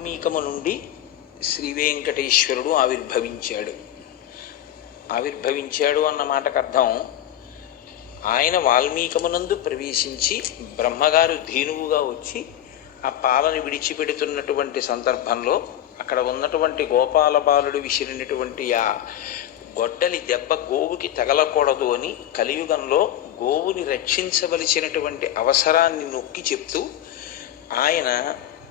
వాల్మీకము నుండి శ్రీ వెంకటేశ్వరుడు ఆవిర్భవించాడు అన్న మాటకు అర్థం, ఆయన వాల్మీకమునందు ప్రవేశించి బ్రహ్మగారు ధేనువుగా వచ్చి ఆ పాలని విడిచిపెడుతున్నటువంటి సందర్భంలో అక్కడ ఉన్నటువంటి గోపాల బాలుడు విసిరినటువంటి ఆ గొడ్డలి దెబ్బ గోవుకి తగలకూడదు అని కలియుగంలో గోవుని రక్షించవలసినటువంటి అవసరాన్ని నొక్కి చెప్తూ ఆయన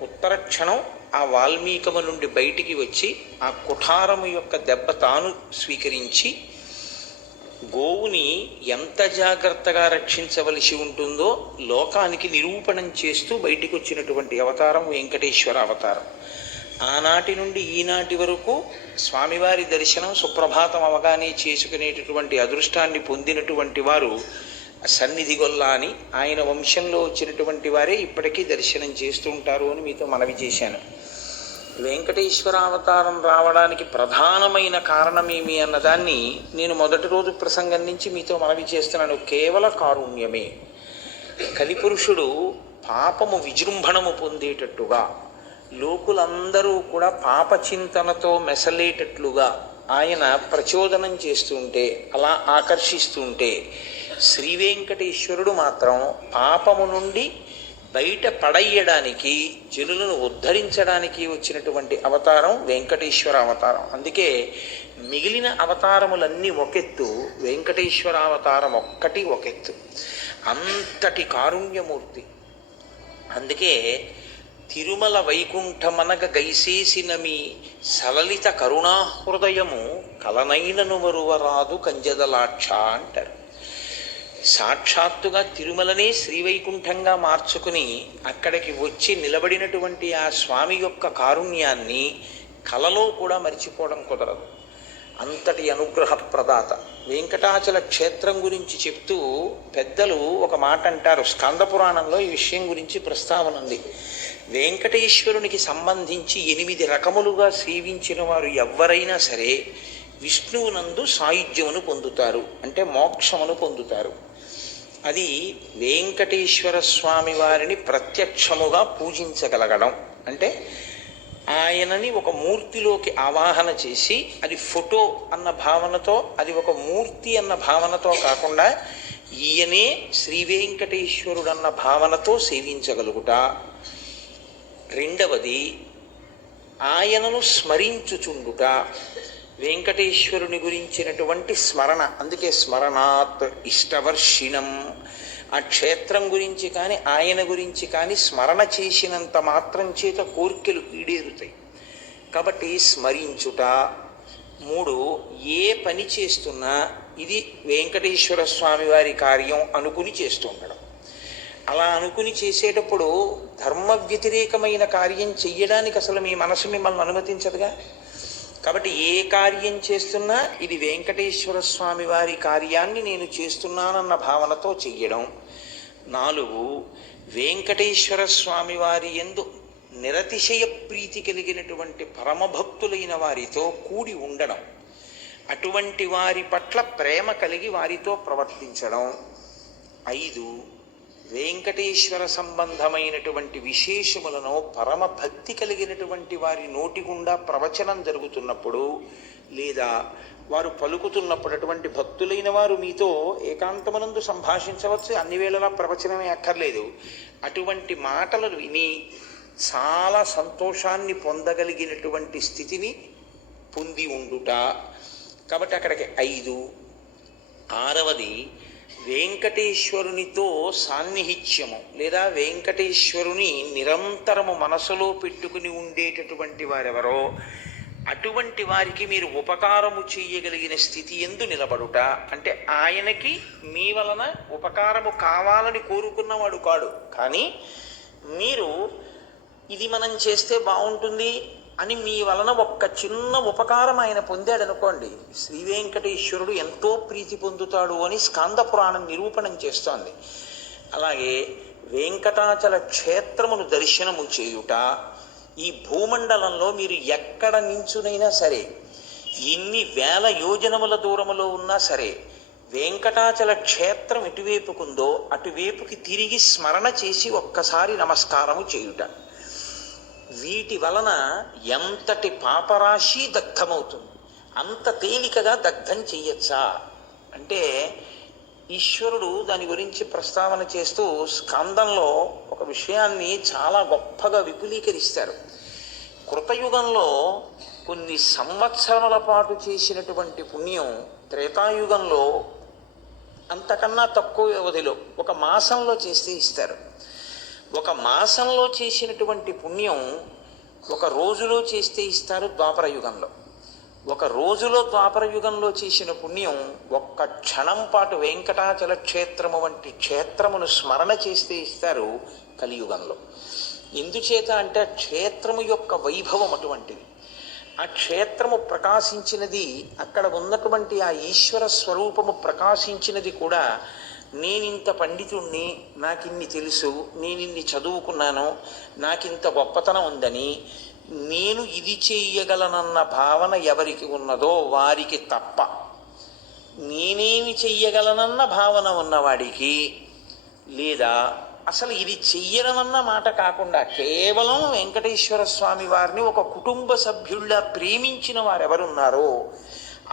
ఉత్తర క్షణం ఆ వాల్మీకము నుండి బయటికి వచ్చి ఆ కుఠారము యొక్క దెబ్బ తాను స్వీకరించి గోవుని ఎంత జాగ్రత్తగా రక్షించవలసి ఉంటుందో లోకానికి నిరూపణం చేస్తూ బయటికి వచ్చినటువంటి అవతారం వెంకటేశ్వర అవతారం. ఆనాటి నుండి ఈనాటి వరకు స్వామివారి దర్శనం సుప్రభాతం అవగానే చేసుకునేటటువంటి అదృష్టాన్ని పొందినటువంటి వారు సన్నిధి గొల్ల అని ఆయన వంశంలో వచ్చినటువంటి వారే ఇప్పటికీ దర్శనం చేస్తూ ఉంటారు అని మీతో మనవి చేశాను. వెంకటేశ్వర అవతారం రావడానికి ప్రధానమైన కారణమేమి అన్నదాన్ని నేను మొదటి రోజు ప్రసంగం నుంచి మీతో మనవి చేస్తున్నాను. కేవల కారుణ్యమే. కలిపురుషుడు పాపము విజృంభణము పొందేటట్టుగా, లోకులందరూ కూడా పాపచింతనతో మెసలేటట్లుగా ఆయన ప్రచోదనం చేస్తుంటే, అలా ఆకర్షిస్తుంటే, శ్రీ వెంకటేశ్వరుడు మాత్రం పాపము నుండి బయట పడయ్యడానికి, జనులను ఉద్ధరించడానికి వచ్చినటువంటి అవతారం వెంకటేశ్వర అవతారం. అందుకే మిగిలిన అవతారములన్నీ ఒకెత్తు, వెంకటేశ్వర అవతారం ఒక్కటి ఒకెత్తు. అంతటి కారుణ్యమూర్తి. అందుకే తిరుమల వైకుంఠమనగ గైసేసిన మీ సలలిత కరుణాహృదయము కలనైనను మరువరాదు కంజదలాక్ష అంటారు. సాక్షాత్తుగా తిరుమలనే శ్రీవైకుంఠంగా మార్చుకుని అక్కడికి వచ్చి నిలబడినటువంటి ఆ స్వామి యొక్క కారుణ్యాన్ని కలలో కూడా మరిచిపోవడం కుదరదు. అంతటి అనుగ్రహ ప్రదాత. వెంకటాచల క్షేత్రం గురించి చెప్తూ పెద్దలు ఒక మాట అంటారు. స్కంద పురాణంలో ఈ విషయం గురించి ప్రస్తావన ఉంది. వెంకటేశ్వరునికి సంబంధించి 8 రకములుగా సేవించిన వారు ఎవ్వరైనా సరే విష్ణువునందు సాయుధ్యమును పొందుతారు, అంటే మోక్షమును పొందుతారు. అది వెంకటేశ్వర స్వామి వారిని ప్రత్యక్షముగా పూజించగలగడం. అంటే ఆయనని ఒక మూర్తిలోకి ఆవాహన చేసి, అది ఫోటో అన్న భావనతో, అది ఒక మూర్తి అన్న భావనతో కాకుండా ఈయనే శ్రీ వెంకటేశ్వరుడు అన్న భావనతో సేవించగలుగుట. రెండవది ఆయనను స్మరించుచుండుట. వెంకటేశ్వరుని గురించినటువంటి స్మరణ. అందుకే స్మరణాత్ ఇష్టవర్షిణం. ఆ క్షేత్రం గురించి కానీ ఆయన గురించి కానీ స్మరణ చేసినంత మాత్రం చేత కోర్కెలు ఈడేరుతాయి. కాబట్టి స్మరించుట. 3, ఏ పని చేస్తున్నా ఇది వెంకటేశ్వర స్వామి వారి కార్యం అనుకుని చేస్తూ ఉండడం. అలా అనుకుని చేసేటప్పుడు ధర్మ వ్యతిరేకమైన కార్యం చెయ్యడానికి అసలు మీ మనసు మిమ్మల్ని అనుమతించదుగా. కాబట్టి ఏ కార్యం చేస్తున్నా ఇది వెంకటేశ్వర స్వామి వారి కార్యాన్ని నేను చేస్తున్నానన్న భావనతో చెయ్యడం. 4, వెంకటేశ్వర స్వామి వారి యందు నిరతిశయ ప్రీతి కలిగినటువంటి పరమభక్తులైన వారితో కూడి ఉండడం, అటువంటి వారి పట్ల ప్రేమ కలిగి వారితో ప్రవర్తించడం. 5, వెంకటేశ్వర సంబంధమైనటువంటి విశేషములను పరమ భక్తి కలిగినటువంటి వారి నోటి గుండా ప్రవచనం జరుగుతున్నప్పుడు, లేదా వారు పలుకుతున్నప్పుడు, అటువంటి భక్తులైన వారు మీతో ఏకాంతమునందు సంభాషించవచ్చు, అన్ని వేళలా ప్రవచనమే అక్కర్లేదు. అటువంటి మాటలను విని చాలా సంతోషాన్ని పొందగలిగినటువంటి స్థితిని పొంది ఉండుట. కాబట్టి అక్కడికి 5. 6వది వెంకటేశ్వరునితో సాన్నిహిత్యము, లేదా వెంకటేశ్వరుని నిరంతరము మనసులో పెట్టుకుని ఉండేటటువంటి వారెవరో అటువంటి వారికి మీరు ఉపకారము చేయగలిగిన స్థితి ఎందు నిలబడుట. అంటే ఆయనకి మీ వలన ఉపకారము కావాలని కోరుకున్నవాడు కాడు, కానీ మీరు ఇది మనం చేస్తే బాగుంటుంది అని మీ వలన ఒక్క చిన్న ఉపకారం ఆయన పొందాడు అనుకోండి, శ్రీ వెంకటేశ్వరుడు ఎంతో ప్రీతి పొందుతాడు అని స్కంద పురాణం నిరూపణం చేస్తోంది. అలాగే వెంకటాచల క్షేత్రమును దర్శనము చేయుట. ఈ భూమండలంలో మీరు ఎక్కడ నించునైనా సరే, ఎన్ని వేల యోజనముల దూరములో ఉన్నా సరే, వెంకటాచల క్షేత్రం ఎటువైపుకుందో అటువైపుకి తిరిగి స్మరణ చేసి ఒక్కసారి నమస్కారము చేయుట. వీటి వలన ఎంతటి పాపరాశి దగ్ధమవుతుంది, అంత తేలికగా దగ్ధం చెయ్యొచ్చా అంటే ఈశ్వరుడు దాని గురించి ప్రస్తావన చేస్తూ స్కందంలో ఒక విషయాన్ని చాలా గొప్పగా విపులీకరిస్తారు. కృతయుగంలో కొన్ని సంవత్సరాల పాటు చేసినటువంటి పుణ్యం త్రేతాయుగంలో అంతకన్నా తక్కువ వ్యవధిలో ఒక మాసంలో చేస్తే ఇస్తారు. ఒక మాసంలో చేసినటువంటి పుణ్యం ఒక రోజులో చేస్తే ఇస్తారు ద్వాపర యుగంలో. ఒక రోజులో ద్వాపర యుగంలో చేసిన పుణ్యం ఒక్క క్షణం పాటు వెంకటాచల క్షేత్రము వంటి క్షేత్రమును స్మరణ చేస్తే ఇస్తారు కలియుగంలో. ఎందుచేత అంటే క్షేత్రము యొక్క వైభవం అటువంటిది. ఆ క్షేత్రము ప్రకాశించినది, అక్కడ ఉన్నటువంటి ఆ ఈశ్వర స్వరూపము ప్రకాశించినది కూడా నేనింత పండితుణ్ణి, నాకిన్ని తెలుసు, నేనిన్ని చదువుకున్నాను, నాకింత గొప్పతనం ఉందని, నేను ఇది చెయ్యగలనన్న భావన ఎవరికి ఉన్నదో వారికి తప్ప, నేనేమి చెయ్యగలనన్న భావన ఉన్నవాడికి, లేదా అసలు ఇది చెయ్యనన్న మాట కాకుండా కేవలం వెంకటేశ్వర స్వామి వారిని ఒక కుటుంబ సభ్యుల్లా ప్రేమించిన వారెవరున్నారో,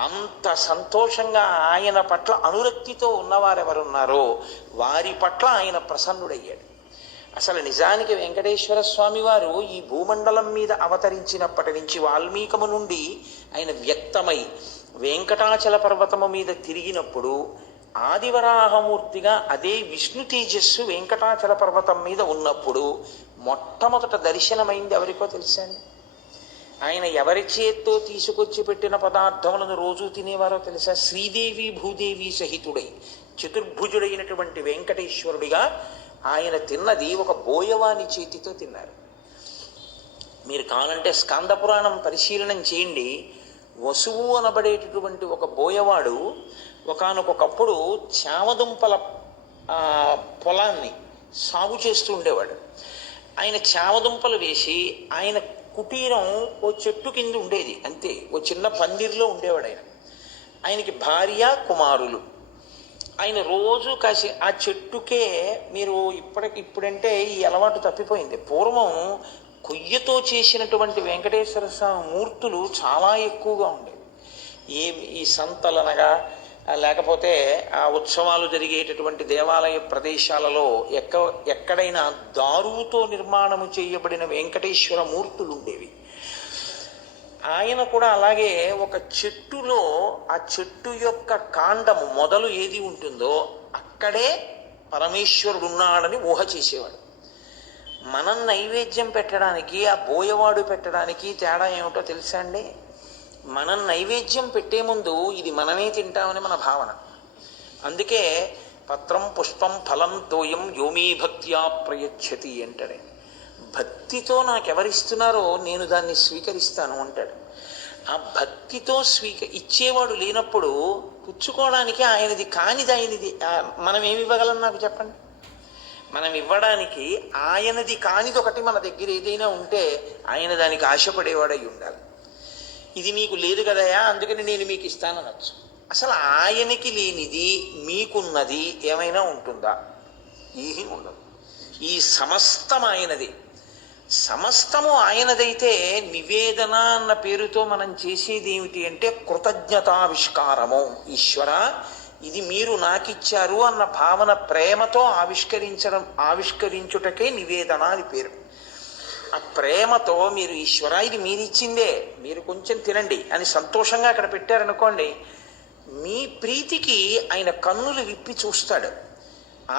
అంత సంతోషంగా ఆయన పట్ల అనురక్తితో ఉన్నవారెవరున్నారో వారి పట్ల ఆయన ప్రసన్నుడయ్యాడు. అసలు నిజానికి వెంకటేశ్వర స్వామి వారు ఈ భూమండలం మీద అవతరించినప్పటి నుంచి వాల్మీకము నుండి ఆయన వ్యక్తమై వెంకటాచల పర్వతము మీద తిరిగినప్పుడు ఆదివరాహమూర్తిగా అదే విష్ణు తేజస్సు వెంకటాచల పర్వతం మీద ఉన్నప్పుడు మొట్టమొదట దర్శనమైంది ఎవరికో తెలుసండి? ఆయన ఎవరి చేత్తో తీసుకొచ్చి పెట్టిన పదార్థములను రోజు తినేవారో తెలుసా? శ్రీదేవి భూదేవి సహితుడై చతుర్భుజుడైనటువంటి వెంకటేశ్వరుడిగా ఆయన తిన్నది ఒక బోయవాని చేతితో తిన్నారు. మీరు కావాలంటే స్కంద పురాణం పరిశీలనం చేయండి. వసువు అనబడేటటువంటి ఒక బోయవాడు ఒకానొకప్పుడు చామదుంపల పొలాన్ని సాగు చేస్తూ ఉండేవాడు. ఆయన చామదుంపలు వేసి ఆయన కుటీరం ఓ చెట్టు కింద ఉండేది, అంతే, ఓ చిన్న పందిరిలో ఉండేవాడు ఆయన. ఆయనకి భార్య, కుమారులు. ఆయన రోజు కాసి ఆ చెట్టుకే, మీరు ఇప్పుడంటే ఈ అలవాటు తప్పిపోయింది, పూర్వం కొయ్యతో చేసినటువంటి వెంకటేశ్వర స్వామి మూర్తులు చాలా ఎక్కువగా ఉండేవి. ఈ సంతలనగా లేకపోతే ఆ ఉత్సవాలు జరిగేటటువంటి దేవాలయ ప్రదేశాలలో ఎక్కడైనా దారుతో నిర్మాణము చేయబడిన వెంకటేశ్వర మూర్తులు ఉండేవి. ఆయన కూడా అలాగే ఒక చెట్టులో ఆ చెట్టు యొక్క కాండము మొదలు ఏది ఉంటుందో అక్కడే పరమేశ్వరుడు ఉన్నాడని ఊహ చేసేవాడు. మనం నైవేద్యం పెట్టడానికి ఆ బోయవాడు పెట్టడానికి తేడా ఏమిటో తెలుసా అండి? మనం నైవేద్యం పెట్టే ముందు ఇది మనమే తింటామని మన భావన. అందుకే పత్రం పుష్పం ఫలం తోయం యోమీ భక్త్యా ప్రయచ్చతి అంటాడు. భక్తితో నాకెవరిస్తున్నారో నేను దాన్ని స్వీకరిస్తాను అంటాడు. ఆ భక్తితో ఇచ్చేవాడు లేనప్పుడు పుచ్చుకోవడానికి ఆయనది కానిది ఆయనది మనం ఏమి ఇవ్వగలం నాకు చెప్పండి? మనం ఇవ్వడానికి ఆయనది కానిది ఒకటి మన దగ్గర ఏదైనా ఉంటే ఆయన దానికి ఆశపడేవాడై ఉండాలి. ఇది మీకు లేదు కదయా అందుకని నేను మీకు ఇస్తాననొచ్చు. అసలు ఆయనకి లేనిది మీకున్నది ఏమైనా ఉంటుందా? ఏమీ ఉండదు. ఈ సమస్తం ఆయనది. సమస్తము ఆయనదైతే నివేదన అన్న పేరుతో మనం చేసేది ఏమిటి అంటే కృతజ్ఞతావిష్కారము. ఈశ్వర, ఇది మీరు నాకిచ్చారు అన్న భావన ప్రేమతో ఆవిష్కరించుటకే నివేదన అని పేరు. ఆ ప్రేమతో మీరు ఈశ్వర ఇది మీరిచ్చిందే, మీరు కొంచెం తినండి అని సంతోషంగా అక్కడ పెట్టారనుకోండి, మీ ప్రీతికి ఆయన కన్నులు విప్పి చూస్తాడు.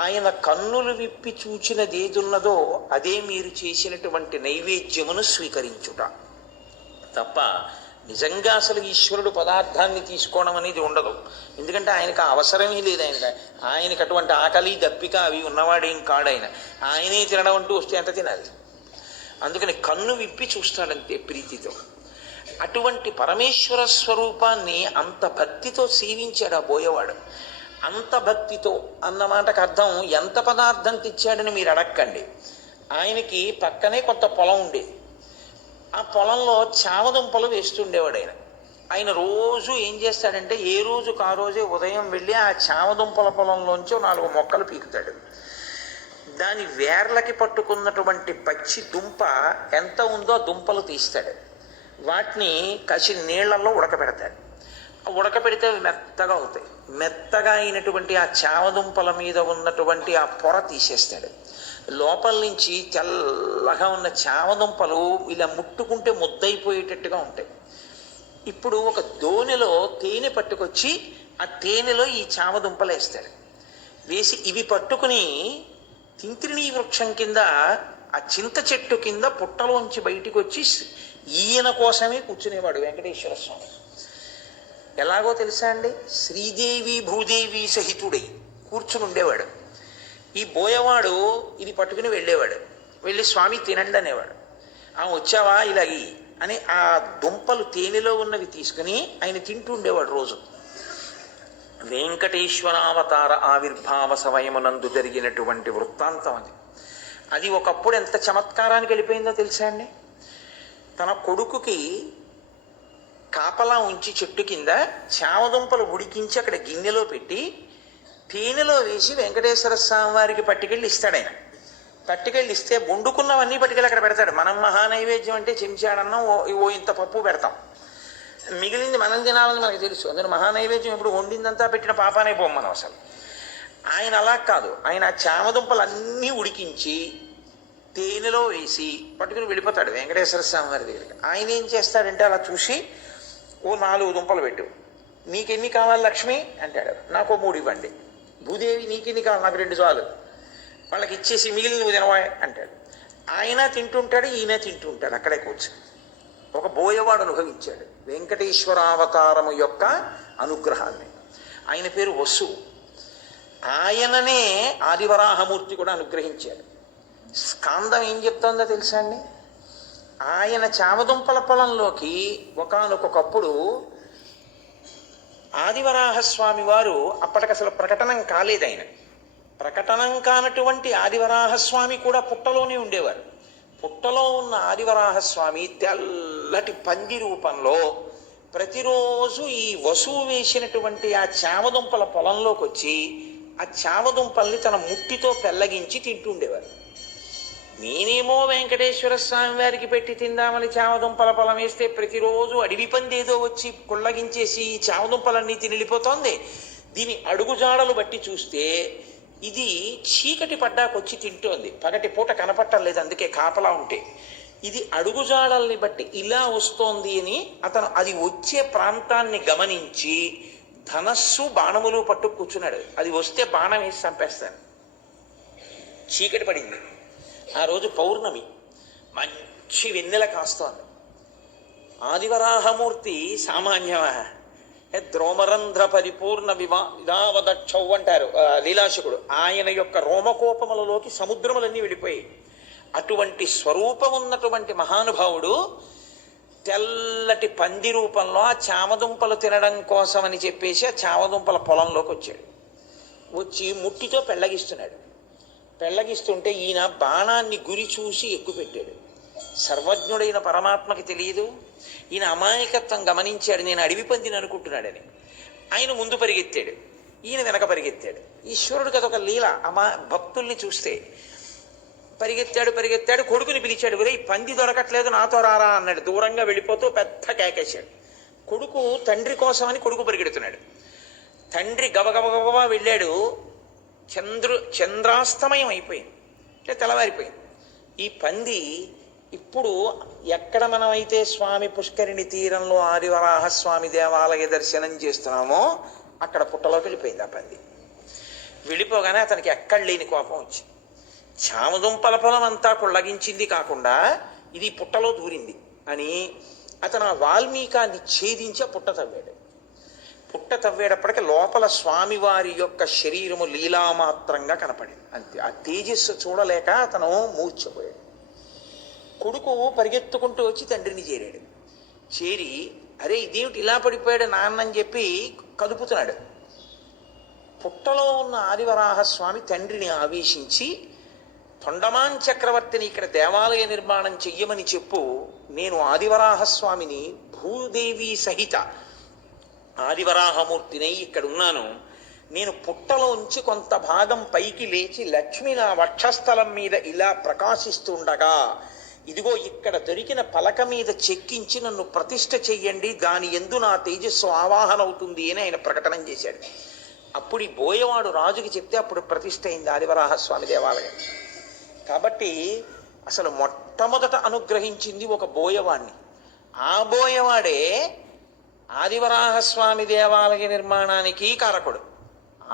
ఆయన కన్నులు విప్పి చూచినది ఏదున్నదో అదే మీరు చేసినటువంటి నైవేద్యమును స్వీకరించుట తప్ప నిజంగా అసలు ఈశ్వరుడు పదార్థాన్ని తీసుకోవడం అనేది ఉండదు. ఎందుకంటే ఆయనకు అవసరమే లేదు. ఆయనకు అటువంటి ఆకలి దప్పిక అవి ఉన్నవాడేం కాడు. ఆయనే తినడం అంటూ వస్తే ఎంత తినాలి? అందుకని కన్ను విప్పి చూస్తాడంతే ప్రీతితో. అటువంటి పరమేశ్వర స్వరూపాన్ని అంత భక్తితో సేవించాడు ఆ బోయవాడు. అంత భక్తితో అన్నమాటకు అర్థం ఎంత పదార్థం తెచ్చాడని మీరు అడక్కండి. ఆయనకి పక్కనే కొంత పొలం ఉండేది. ఆ పొలంలో చామదుంపలు వేస్తుండేవాడు ఆయన రోజు ఏం చేస్తాడంటే ఏ రోజుకు ఆ రోజే ఉదయం వెళ్ళి ఆ చామదుంపల పొలంలోంచి 4 మొక్కలు పీకుతాడు. దాని వేర్లకి పట్టుకున్నటువంటి పచ్చి దుంప ఎంత ఉందో ఆ దుంపలు తీస్తాడు. వాటిని కసి నీళ్లలో ఉడకబెడతాడు. ఉడకబెడితే అవి మెత్తగా అవుతాయి. మెత్తగా అయినటువంటి ఆ చామదుంపల మీద ఉన్నటువంటి ఆ పొర తీసేస్తాడు. లోపల నుంచి తెల్లగా ఉన్న చామదుంపలు ఇలా ముట్టుకుంటే ముద్దయిపోయేటట్టుగా ఉంటాయి. ఇప్పుడు ఒక దోణిలో తేనె పట్టుకొచ్చి ఆ తేనెలో ఈ చామదుంపలు వేస్తాడు. వేసి ఇవి పట్టుకుని తింత్రిణీ వృక్షం కింద ఆ చింత చెట్టు కింద పుట్టలోంచి బయటికి వచ్చి ఈయన కోసమే కూర్చునేవాడు వెంకటేశ్వర స్వామి. ఎలాగో తెలుసా అండి, శ్రీదేవి భూదేవి సహితుడై కూర్చుని ఉండేవాడు. ఈ బోయవాడు ఇది పట్టుకుని వెళ్ళేవాడు. వెళ్ళి స్వామి తినండి అనేవాడు. వచ్చావా ఇలాగి అని ఆ దుంపలు తేనెలో ఉన్నవి తీసుకుని ఆయన తింటూ ఉండేవాడు రోజు. వెంకటేశ్వరావతార ఆవిర్భావ సమయమునందు జరిగినటువంటి వృత్తాంతం అది. అది ఒకప్పుడు ఎంత చమత్కారానికి వెళ్ళిపోయిందో తెలుసా అండి. తన కొడుకుకి కాపలా ఉంచి చెట్టు కింద చామదుంపలు ఉడికించి అక్కడ గిన్నెలో పెట్టి తేనెలో వేసి వెంకటేశ్వర స్వామి వారికి పట్టుకెళ్ళి ఇస్తాడు. ఆయన పట్టుకెళ్ళి ఇస్తే వండుకున్నవన్నీ పట్టుకెళ్ళి అక్కడ పెడతాడు. మనం మహానైవేద్యం అంటే చెంచాడన్నం ఓ ఇంత పప్పు పెడతాం, మిగిలింది మనం తినాలని మనకు తెలుసు. అందులో మహానైవేద్యం ఇప్పుడు వండిందంతా పెట్టిన పాపానే పోం మనం అసలు. ఆయన అలా కాదు, ఆయన చామదుంపలు అన్నీ ఉడికించి తేనెలో వేసి పట్టుకుని వెళ్ళిపోతాడు వెంకటేశ్వర స్వామి వారి దగ్గరికి. ఆయన ఏం చేస్తాడంటే అలా చూసి, ఓ 4 దుంపలు పెట్టు, నీకెన్ని కావాలి లక్ష్మి అంటాడు. నాకు 3 ఇవ్వండి. భూదేవి నీకెన్ని కావాలి, నాకు 2 చాలు, వాళ్ళకి ఇచ్చేసి మిగిలిన నువ్వు తినవా అంటాడు. ఆయన తింటుంటాడు, ఈయన తింటుంటాడు అక్కడే కూర్చొని. ఒక బోయవాడు అనుభవించాడు వెంకటేశ్వరావతారము యొక్క అనుగ్రహాన్ని. ఆయన పేరు వసు. ఆయననే ఆదివరాహమూర్తి కూడా అనుగ్రహించాడు. స్కాందం ఏం చెప్తోందో తెలుసా అండి, ఆయన చామదుంపల పొలంలోకి ఒకానొకప్పుడు ఆదివరాహస్వామి వారు, అప్పటికి అసలు ప్రకటనం కాలేదు, ఆయన ప్రకటనం కానటువంటి ఆదివరాహస్వామి కూడా పుట్టలోనే ఉండేవారు. పుట్టలో ఉన్న ఆదివరాహస్వామి తెల్లటి పంది రూపంలో ప్రతిరోజు ఈ వసువు వేసినటువంటి ఆ చామదుంపల పొలంలోకి వచ్చి ఆ చామదుంపల్ని తన ముట్టితో పెళ్ళగించి తింటూ ఉండేవారు. నేనేమో వెంకటేశ్వర స్వామి వారికి పెట్టి తిందామని చామదుంపల పొలం వేస్తే ప్రతిరోజు అడవి పందేదో వచ్చి కుళ్ళగించేసి ఈ చామదుంపలన్నీ తినిలిపోతోంది. దీని అడుగుజాడలు బట్టి చూస్తే ఇది చీకటి పడ్డాకొచ్చి తింటోంది, పగటి పూట కనపట్టం లేదు, అందుకే కాపలా ఉంటే. ఇది అడుగుజాడల్ని బట్టి ఇలా వస్తోంది అని అతను అది వచ్చే ప్రాంతాన్ని గమనించి ధనస్సు బాణములు పట్టు కూర్చున్నాడు. అది వస్తే బాణం వేసి చంపేస్తాను. చీకటి పడింది. ఆ రోజు పౌర్ణమి, మంచి వెన్నెల కాస్తోంది. ఆదివరాహమూర్తి సామాన్యమా, ద్రోమరంధ్ర పరిపూర్ణ విధావదక్షౌ అంటారు లీలాశకుడు. ఆయన యొక్క రోమకోపములలోకి సముద్రములన్నీ వెళ్ళిపోయాయి. అటువంటి స్వరూపం ఉన్నటువంటి మహానుభావుడు తెల్లటి పంది రూపంలో ఆ చామదుంపలు తినడం కోసమని చెప్పేసి ఆ చామదుంపల పొలంలోకి వచ్చాడు. వచ్చి ముట్టితో పెళ్ళగిస్తున్నాడు. పెళ్ళగిస్తుంటే ఈయన బాణాన్ని గురి చూసి ఎక్కుపెట్టాడు. సర్వజ్ఞుడైన పరమాత్మకి తెలియదు. ఈయన అమాయకత్వం గమనించాడు, నేను అడవి పందిని అనుకుంటున్నాడని. ఆయన ముందు పరిగెత్తాడు, ఈయన వెనక పరిగెత్తాడు. ఈశ్వరుడికి అదొక లీల. భక్తుల్ని చూస్తే పరిగెత్తాడు. కొడుకుని పిలిచాడు, ఒరే ఈ పంది దొరకట్లేదు, నాతో రారా అన్నాడు. దూరంగా వెళ్ళిపోతూ పెద్ద కేకేశాడు. కొడుకు తండ్రి కోసమని కొడుకు పరిగెడుతున్నాడు. తండ్రి గబగబగబా వెళ్ళాడు. చంద్రాస్తమయం అయిపోయింది, అంటే తెల్లవారిపోయింది. ఈ పంది ఇప్పుడు ఎక్కడ మనమైతే స్వామి పుష్కరిణి తీరంలో ఆదివరాహస్వామి దేవాలయ దర్శనం చేస్తున్నామో అక్కడ పుట్టలోకి వెళ్ళిపోయింది ఆ పంది. వెళ్ళిపోగానే అతనికి ఎక్కడ లేని కోపం వచ్చింది. చామదుంపల పొలం అంతా కుళ్ళగించింది కాకుండా ఇది పుట్టలో దూరింది అని అతను ఆ వాల్మీకాన్ని ఛేదించి ఆ పుట్ట తవ్వాడు. పుట్ట తవ్వేటప్పటికి లోపల స్వామివారి యొక్క శరీరము లీలామాత్రంగా కనపడింది. అంతే. ఆ తేజస్సు చూడలేక అతను మూర్ఛపోయాడు. కొడుకు పరిగెత్తుకుంటూ వచ్చి తండ్రిని చేరాడు. చేరి, అరే ఇదేమిటి ఇలా పడిపోయాడు నాన్న అని చెప్పి కదుపుతున్నాడు. పుట్టలో ఉన్న ఆదివరాహస్వామి తండ్రిని ఆవేశించి, తొండమాన్ చక్రవర్తిని ఇక్కడ దేవాలయ నిర్మాణం చెయ్యమని చెప్పు, నేను ఆదివరాహస్వామిని భూదేవి సహిత ఆదివరాహమూర్తినై ఇక్కడ ఉన్నాను, నేను పుట్టలోంచి కొంత భాగం పైకి లేచి లక్ష్మి నా వక్షస్థలం మీద ఇలా ప్రకాశిస్తుండగా ఇదిగో ఇక్కడ దొరికిన పలక మీద చెక్కించి నన్ను ప్రతిష్ఠ చెయ్యండి, దాని యందు నా తేజస్సు ఆవాహన అవుతుంది అని ఆయన ప్రకటన చేశాడు. అప్పుడు ఈ బోయవాడు రాజుకి చెప్తే అప్పుడు ప్రతిష్ఠ అయింది ఆదివరాహస్వామి దేవాలయం. కాబట్టి అసలు మొట్టమొదట అనుగ్రహించింది ఒక బోయవాణ్ణి. ఆ బోయవాడే ఆదివరాహస్వామి దేవాలయ నిర్మాణానికి కారకుడు.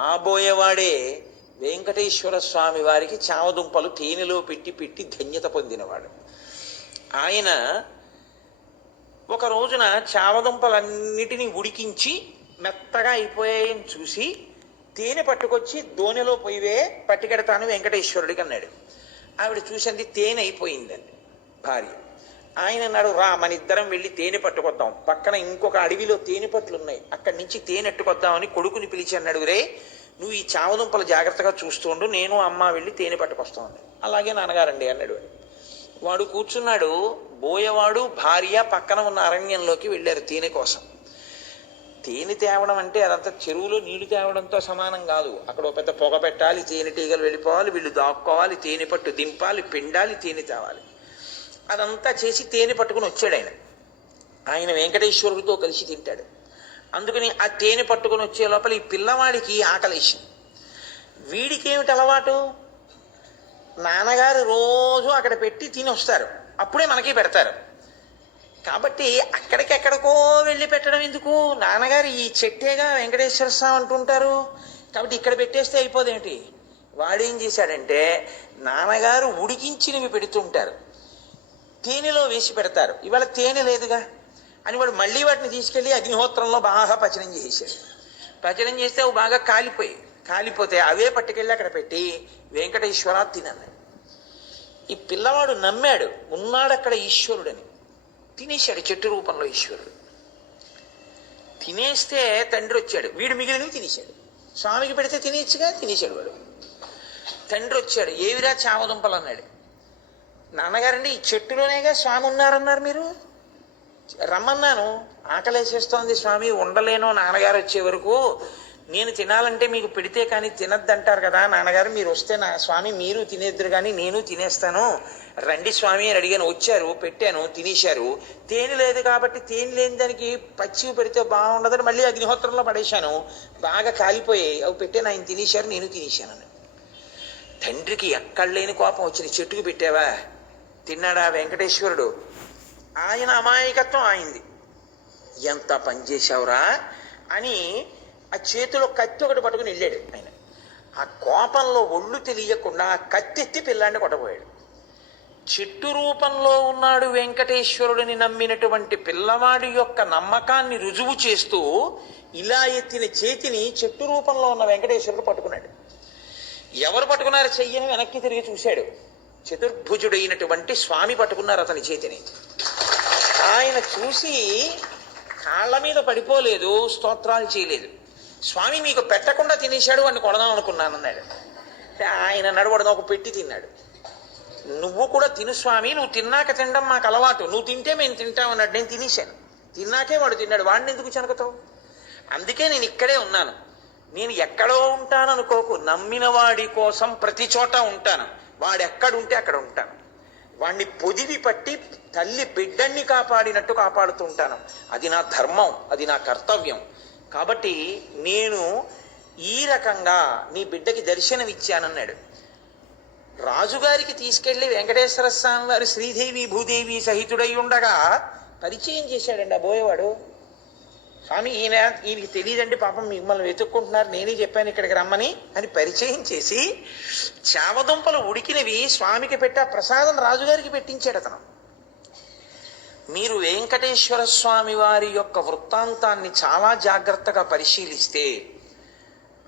ఆ బోయవాడే వెంకటేశ్వర స్వామి వారికి చామదుంపలు తేనెలో పెట్టి పెట్టి ధన్యత పొందినవాడు. ఆయన ఒక రోజున చామదుంపలన్నిటినీ ఉడికించి మెత్తగా అయిపోయాయని చూసి తేనె పట్టుకొచ్చి దోణిలో పోయివే పట్టుకెడతాను వెంకటేశ్వరుడికి అన్నాడు. ఆవిడ చూసింది తేనె అయిపోయిందండి భార్య. ఆయన అన్నాడు, రా మన ఇద్దరం వెళ్ళి తేనె పట్టుకొద్దాం, పక్కన ఇంకొక అడవిలో తేనె పట్లు ఉన్నాయి, అక్కడి నుంచి తేనె ఎట్టుకొద్దామని కొడుకుని పిలిచి అన్నాడు, రే నువ్వు ఈ చామదుంపలు జాగ్రత్తగా చూస్తుండు, నేను అమ్మ వెళ్ళి తేనె పట్టుకొస్తాను. అలాగే నాన్నగారండి అన్నాడు. వాడు కూర్చున్నాడు. బోయవాడు భార్య పక్కన ఉన్న అరణ్యంలోకి వెళ్ళారు తేనె కోసం. తేనె తేవడం అంటే అదంతా చెరువులో నీళ్లు తేవడంతో సమానం కాదు. అక్కడ పెద్ద పొగ పెట్టాలి, తేనెటీగలు వెళ్ళిపోవాలి, వీళ్ళు దాక్కోవాలి, తేనె పట్టు దింపాలి, పిండాలి, తేనె తేవాలి. అదంతా చేసి తేనె పట్టుకుని వచ్చాడు ఆయన. ఆయన వెంకటేశ్వరుడితో కలిసి తింటాడు. అందుకని ఆ తేనె పట్టుకుని వచ్చే లోపల ఈ పిల్లవాడికి ఆకలేసింది. వీడికి ఏమిటి అలవాటు, నాన్నగారు రోజు అక్కడ పెట్టి తిని వస్తారు, అప్పుడే మనకి పెడతారు. కాబట్టి అక్కడికెక్కడికో వెళ్ళి పెట్టడం ఎందుకు, నాన్నగారు ఈ చెట్టేగా వెంకటేశ్వర స్వామి అంటుంటారు కాబట్టి ఇక్కడ పెట్టేస్తే అయిపోదేమిటి. వాడేం చేశాడంటే నాన్నగారు ఉడికించినవి పెడుతుంటారు, తేనెలో వేసి పెడతారు, ఇవాళ తేనె లేదుగా అని వాడు మళ్ళీ వాటిని తీసుకెళ్ళి అగ్నిహోత్రంలో బాగా పచనం చేశాడు. పచనం చేస్తే అవి బాగా కాలిపోతే అవే పట్టుకెళ్ళి అక్కడ పెట్టి వెంకటేశ్వర తినన్నాడు. ఈ పిల్లవాడు నమ్మాడు, ఉన్నాడు అక్కడ ఈశ్వరుడని, తినేశాడు చెట్టు రూపంలో ఈశ్వరుడు. తినేస్తే తండ్రి వచ్చాడు, వీడు మిగిలినవి తినేశాడు. స్వామికి పెడితే తినేచ్చుగా, తినేశాడు వాడు. తండ్రి వచ్చాడు, ఏవిరా చామదుంపలు అన్నాడు. నాన్నగారండి ఈ చెట్టులోనేగా స్వామి ఉన్నారన్నారు, మీరు రమ్మన్నాను, ఆకలేసేస్తోంది స్వామి, ఉండలేను నాన్నగారు వచ్చే వరకు, నేను తినాలంటే మీకు పెడితే కానీ తినద్దంటారు కదా నాన్నగారు, మీరు వస్తే నా స్వామి మీరు తినేద్దరు కానీ నేను తినేస్తాను, రండి స్వామి అని అడిగాను. వచ్చారు, పెట్టాను, తినేశారు. తేనె లేదు కాబట్టి తేనె లేని దానికి పచ్చివి పెడితే బాగుండదని మళ్ళీ అగ్నిహోత్రంలో పడేశాను, బాగా కాలిపోయాయి, అవి పెట్టాను, ఆయన తినేశారు, నేను తినేశాను. తండ్రికి ఎక్కడ లేని కోపం వచ్చింది. చెట్టుకు పెట్టావా, తిన్నాడా వెంకటేశ్వరుడు, ఆయన అమాయకత్వం ఆయింది. ఎంత పనిచేశావురా అని ఆ చేతిలో కత్తి ఒకటి పట్టుకుని వెళ్ళాడు ఆయన. ఆ కోపంలో ఒళ్ళు తెలియకుండా ఆ కత్తెత్తి పిల్లాన్ని కొట్టబోయాడు. చెట్టు రూపంలో ఉన్నాడు వెంకటేశ్వరుడిని నమ్మినటువంటి పిల్లవాడి యొక్క నమ్మకాన్ని రుజువు చేస్తూ ఇలా ఎత్తిన చేతిని చెట్టు రూపంలో ఉన్న వెంకటేశ్వరుడు పట్టుకున్నాడు. ఎవరు పట్టుకున్నారు చెయ్యని వెనక్కి తిరిగి చూశాడు. చతుర్భుజుడైనటువంటి స్వామి పట్టుకున్నారు అతని చేతిని. ఆయన చూసి కాళ్ళ మీద పడిపోలేదు, స్తోత్రాలు చేయలేదు. స్వామి మీకు పెట్టకుండా తినేశాడు అని కొడదాం అనుకున్నాను అన్నాడు. ఆయన నడవడం ఒక పెట్టి తిన్నాడు. నువ్వు కూడా తిను స్వామి, నువ్వు తిన్నాక తినడం మాకు అలవాటు, నువ్వు తింటే మేము తింటామన్నాడు. నేను తినేశాను, తిన్నాకే వాడు తిన్నాడు, వాడిని ఎందుకు చెనకతావు, అందుకే నేను ఇక్కడే ఉన్నాను. నేను ఎక్కడో ఉంటాను అనుకోకు, నమ్మిన వాడి కోసం ప్రతి చోట ఉంటాను, వాడెక్కడుంటే అక్కడ ఉంటాను. వాణ్ణి పొదివి పట్టి తల్లి బిడ్డన్ని కాపాడినట్టు కాపాడుతూ ఉంటాను. అది నా ధర్మం, అది నా కర్తవ్యం. కాబట్టి నేను ఈ రకంగా నీ బిడ్డకి దర్శనమిచ్చానన్నాడు. రాజుగారికి తీసుకెళ్లి వెంకటేశ్వర స్వామి వారు శ్రీదేవి భూదేవి సహితుడై ఉండగా పరిచయం చేశాడండి ఆ బోయేవాడు. స్వామి ఈయనకి తెలియదండి పాపం, మిమ్మల్ని వెతుక్కుంటున్నారు, నేనే చెప్పాను ఇక్కడికి రమ్మని అని పరిచయం చేసి చామదుంపలు ఉడికినవి స్వామికి పెట్టా ప్రసాదం రాజుగారికి పెట్టించాడు అతను. మీరు వెంకటేశ్వర స్వామి వారి యొక్క వృత్తాంతాన్ని చాలా జాగ్రత్తగా పరిశీలిస్తే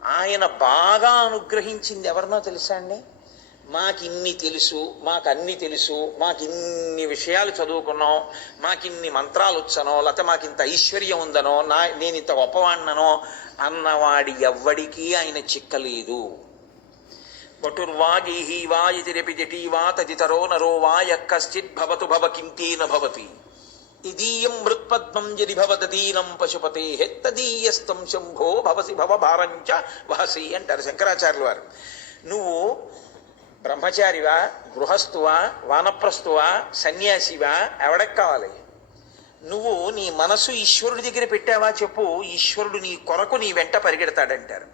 ఆయన బాగా అనుగ్రహించింది ఎవరినో తెలుసా అండి? మాకిన్ని తెలుసు, మాకన్నీ తెలుసు, మాకిన్ని విషయాలు చదువుకున్నాం, మాకిన్ని మంత్రాలు వచ్చనో, లేకపోతే మాకింత ఐశ్వర్యం ఉందనో, నేను ఇంత గొప్పవాడిననో అన్నవాడి ఎవ్వడికీ ఆయన చిక్కలేదు. వటుర్వాగీహి వా ఇతిరపి జటీ వా తదితరో నరో వా యక్కశ్చిత్ భవతు భవ కింతేన భవతి. ఇదీయం మృత్పద్మం యది భవదీనం పశుపతే తదీయస్తం శంభో భవసి భవభారంచ వహసి అంటారు శంకరాచార్యుల వారు. నువ్వు బ్రహ్మచారివా, గృహస్థువా, వానప్రస్థువా, సన్యాసివా, ఎవడకు కావాలి? నువ్వు నీ మనసు ఈశ్వరుడి దగ్గర పెట్టావా చెప్పు, ఈశ్వరుడు నీ కొరకు నీ వెంట పరిగెడతాడంటారు.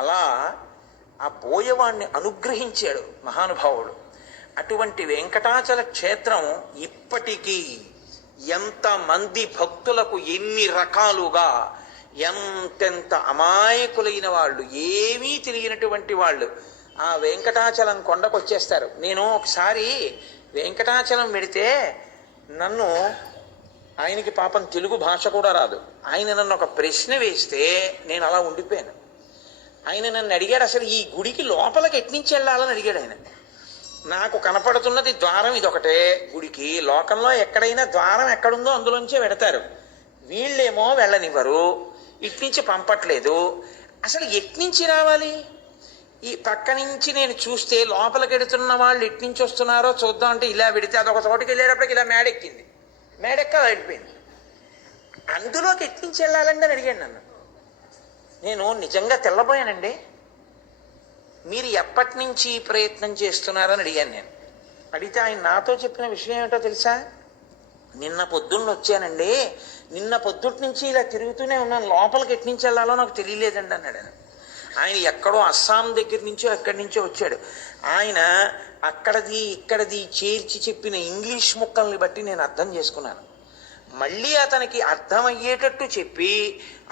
అలా ఆ బోయవాణ్ణి అనుగ్రహించాడు మహానుభావుడు. అటువంటి వెంకటాచల క్షేత్రం ఇప్పటికీ ఎంతమంది భక్తులకు ఎన్ని రకాలుగా, ఎంతెంత అమాయకులైన వాళ్ళు, ఏమీ తెలియనటువంటి వాళ్ళు ఆ వెంకటాచలం కొండకు వచ్చేస్తారు. నేను ఒకసారి వెంకటాచలం పెడితే నన్ను, ఆయనకి పాపం తెలుగు భాష కూడా రాదు, ఆయన నన్ను ఒక ప్రశ్న వేస్తే నేను అలా ఉండిపోయాను. ఆయన నన్ను అడిగాడు, అసలు ఈ గుడికి లోపలికి ఎట్నుంచి వెళ్ళాలని అడిగాడు ఆయన. నాకు కనపడుతున్నది ద్వారం ఇదొకటే గుడికి, లోకంలో ఎక్కడైనా ద్వారం ఎక్కడుందో అందులోంచే పెడతారు, వీళ్ళేమో వెళ్ళనివ్వరు, ఇట్నుంచి పంపట్లేదు, అసలు ఎట్నుంచి రావాలి? ఈ పక్క నుంచి నేను చూస్తే లోపలికి వెడుతున్న వాళ్ళు ఎట్నుంచి వస్తున్నారో చూద్దాం అంటే ఇలా పెడితే అదొక చోటుకి వెళ్ళేటప్పటికి ఇలా మేడెక్కింది, మేడెక్క వెళ్ళిపోయింది, అందులోకి ఎట్నుంచి వెళ్ళాలండి అని అడిగాడు నన్ను. నేను నిజంగా తెల్లబోయానండి. మీరు ఎప్పటి నుంచి ప్రయత్నం చేస్తున్నారని అడిగాను నేను. అడిగితే ఆయన నాతో చెప్పిన విషయం ఏమిటో తెలుసా? నిన్న పొద్దున్న వచ్చానండి, నిన్న పొద్దుటి నుంచి ఇలా తిరుగుతూనే ఉన్నాను, లోపలికి ఎట్నుంచి వెళ్ళాలో నాకు తెలియలేదండి అన్నాడు ఆయన. ఆయన ఎక్కడో అస్సాం దగ్గర నుంచో ఎక్కడి నుంచో వచ్చాడు. ఆయన అక్కడది ఇక్కడది చేర్చి చెప్పిన ఇంగ్లీష్ ముక్కల్ని బట్టి నేను అర్థం చేసుకున్నాను. మళ్ళీ అతనికి అర్థమయ్యేటట్టు చెప్పి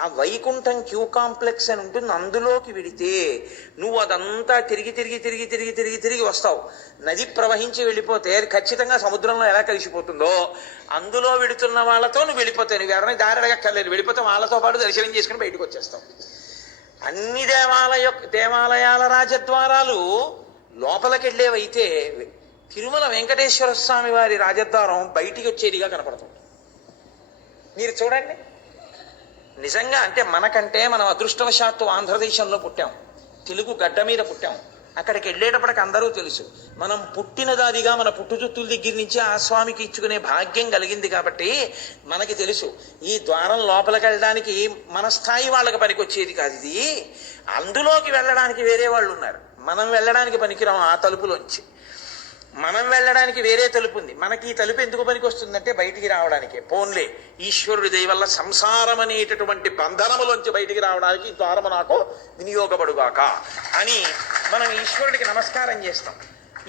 ఆ వైకుంఠం క్యూ కాంప్లెక్స్ అని ఉంటుంది, అందులోకి వెడితే నువ్వు అదంతా తిరిగి తిరిగి తిరిగి తిరిగి తిరిగి తిరిగి వస్తావు. నది ప్రవహించి వెళ్ళిపోతే అది ఖచ్చితంగా సముద్రంలో ఎలా కలిసిపోతుందో అందులో వెడుతున్న వాళ్ళతో నువ్వు వెళ్ళిపోతావు. నువ్వు ఎవరైనా దారి అడగక్కర్లేదు, వెళ్ళిపోతే వాళ్ళతో పాటు దర్శనం చేసుకుని బయటకు వచ్చేస్తావు. అన్ని దేవాలయాల రాజద్వారాలు లోపలికి వెళ్ళేవైతే తిరుమల వెంకటేశ్వర స్వామి వారి రాజద్వారం బయటికి వచ్చేదిగా కనపడుతుంది. మీరు చూడండి, నిజంగా అంటే మనకంటే మనం అదృష్టవశాత్తు ఆంధ్రదేశంలో పుట్టాం, తెలుగు గడ్డ మీద పుట్టాం. అక్కడికి వెళ్ళేటప్పటికి అందరూ తెలుసు మనం పుట్టినదాదిగా, మన పుట్టుచుత్తుల దగ్గర నుంచి ఆ స్వామికి ఇచ్చుకునే భాగ్యం కలిగింది కాబట్టి మనకి తెలుసు ఈ ద్వారం లోపలికి వెళ్ళడానికి మన స్థాయి వాళ్ళకి పనికొచ్చేది కాదు ఇది, అందులోకి వెళ్ళడానికి వేరే వాళ్ళు ఉన్నారు, మనం వెళ్ళడానికి పనికిరాం ఆ తలుపులోంచి. మనం వెళ్ళడానికి వేరే తలుపు ఉంది, మనకి ఈ తలుపు ఎందుకు పనికి వస్తుందంటే బయటికి రావడానికే. పోన్లే ఈశ్వరుడి దయ వల్ల సంసారం అనేటటువంటి బంధనములోంచి బయటికి రావడానికి ఈ ద్వారము నాకు వినియోగపడుగాక అని మనం ఈశ్వరుడికి నమస్కారం చేస్తాం.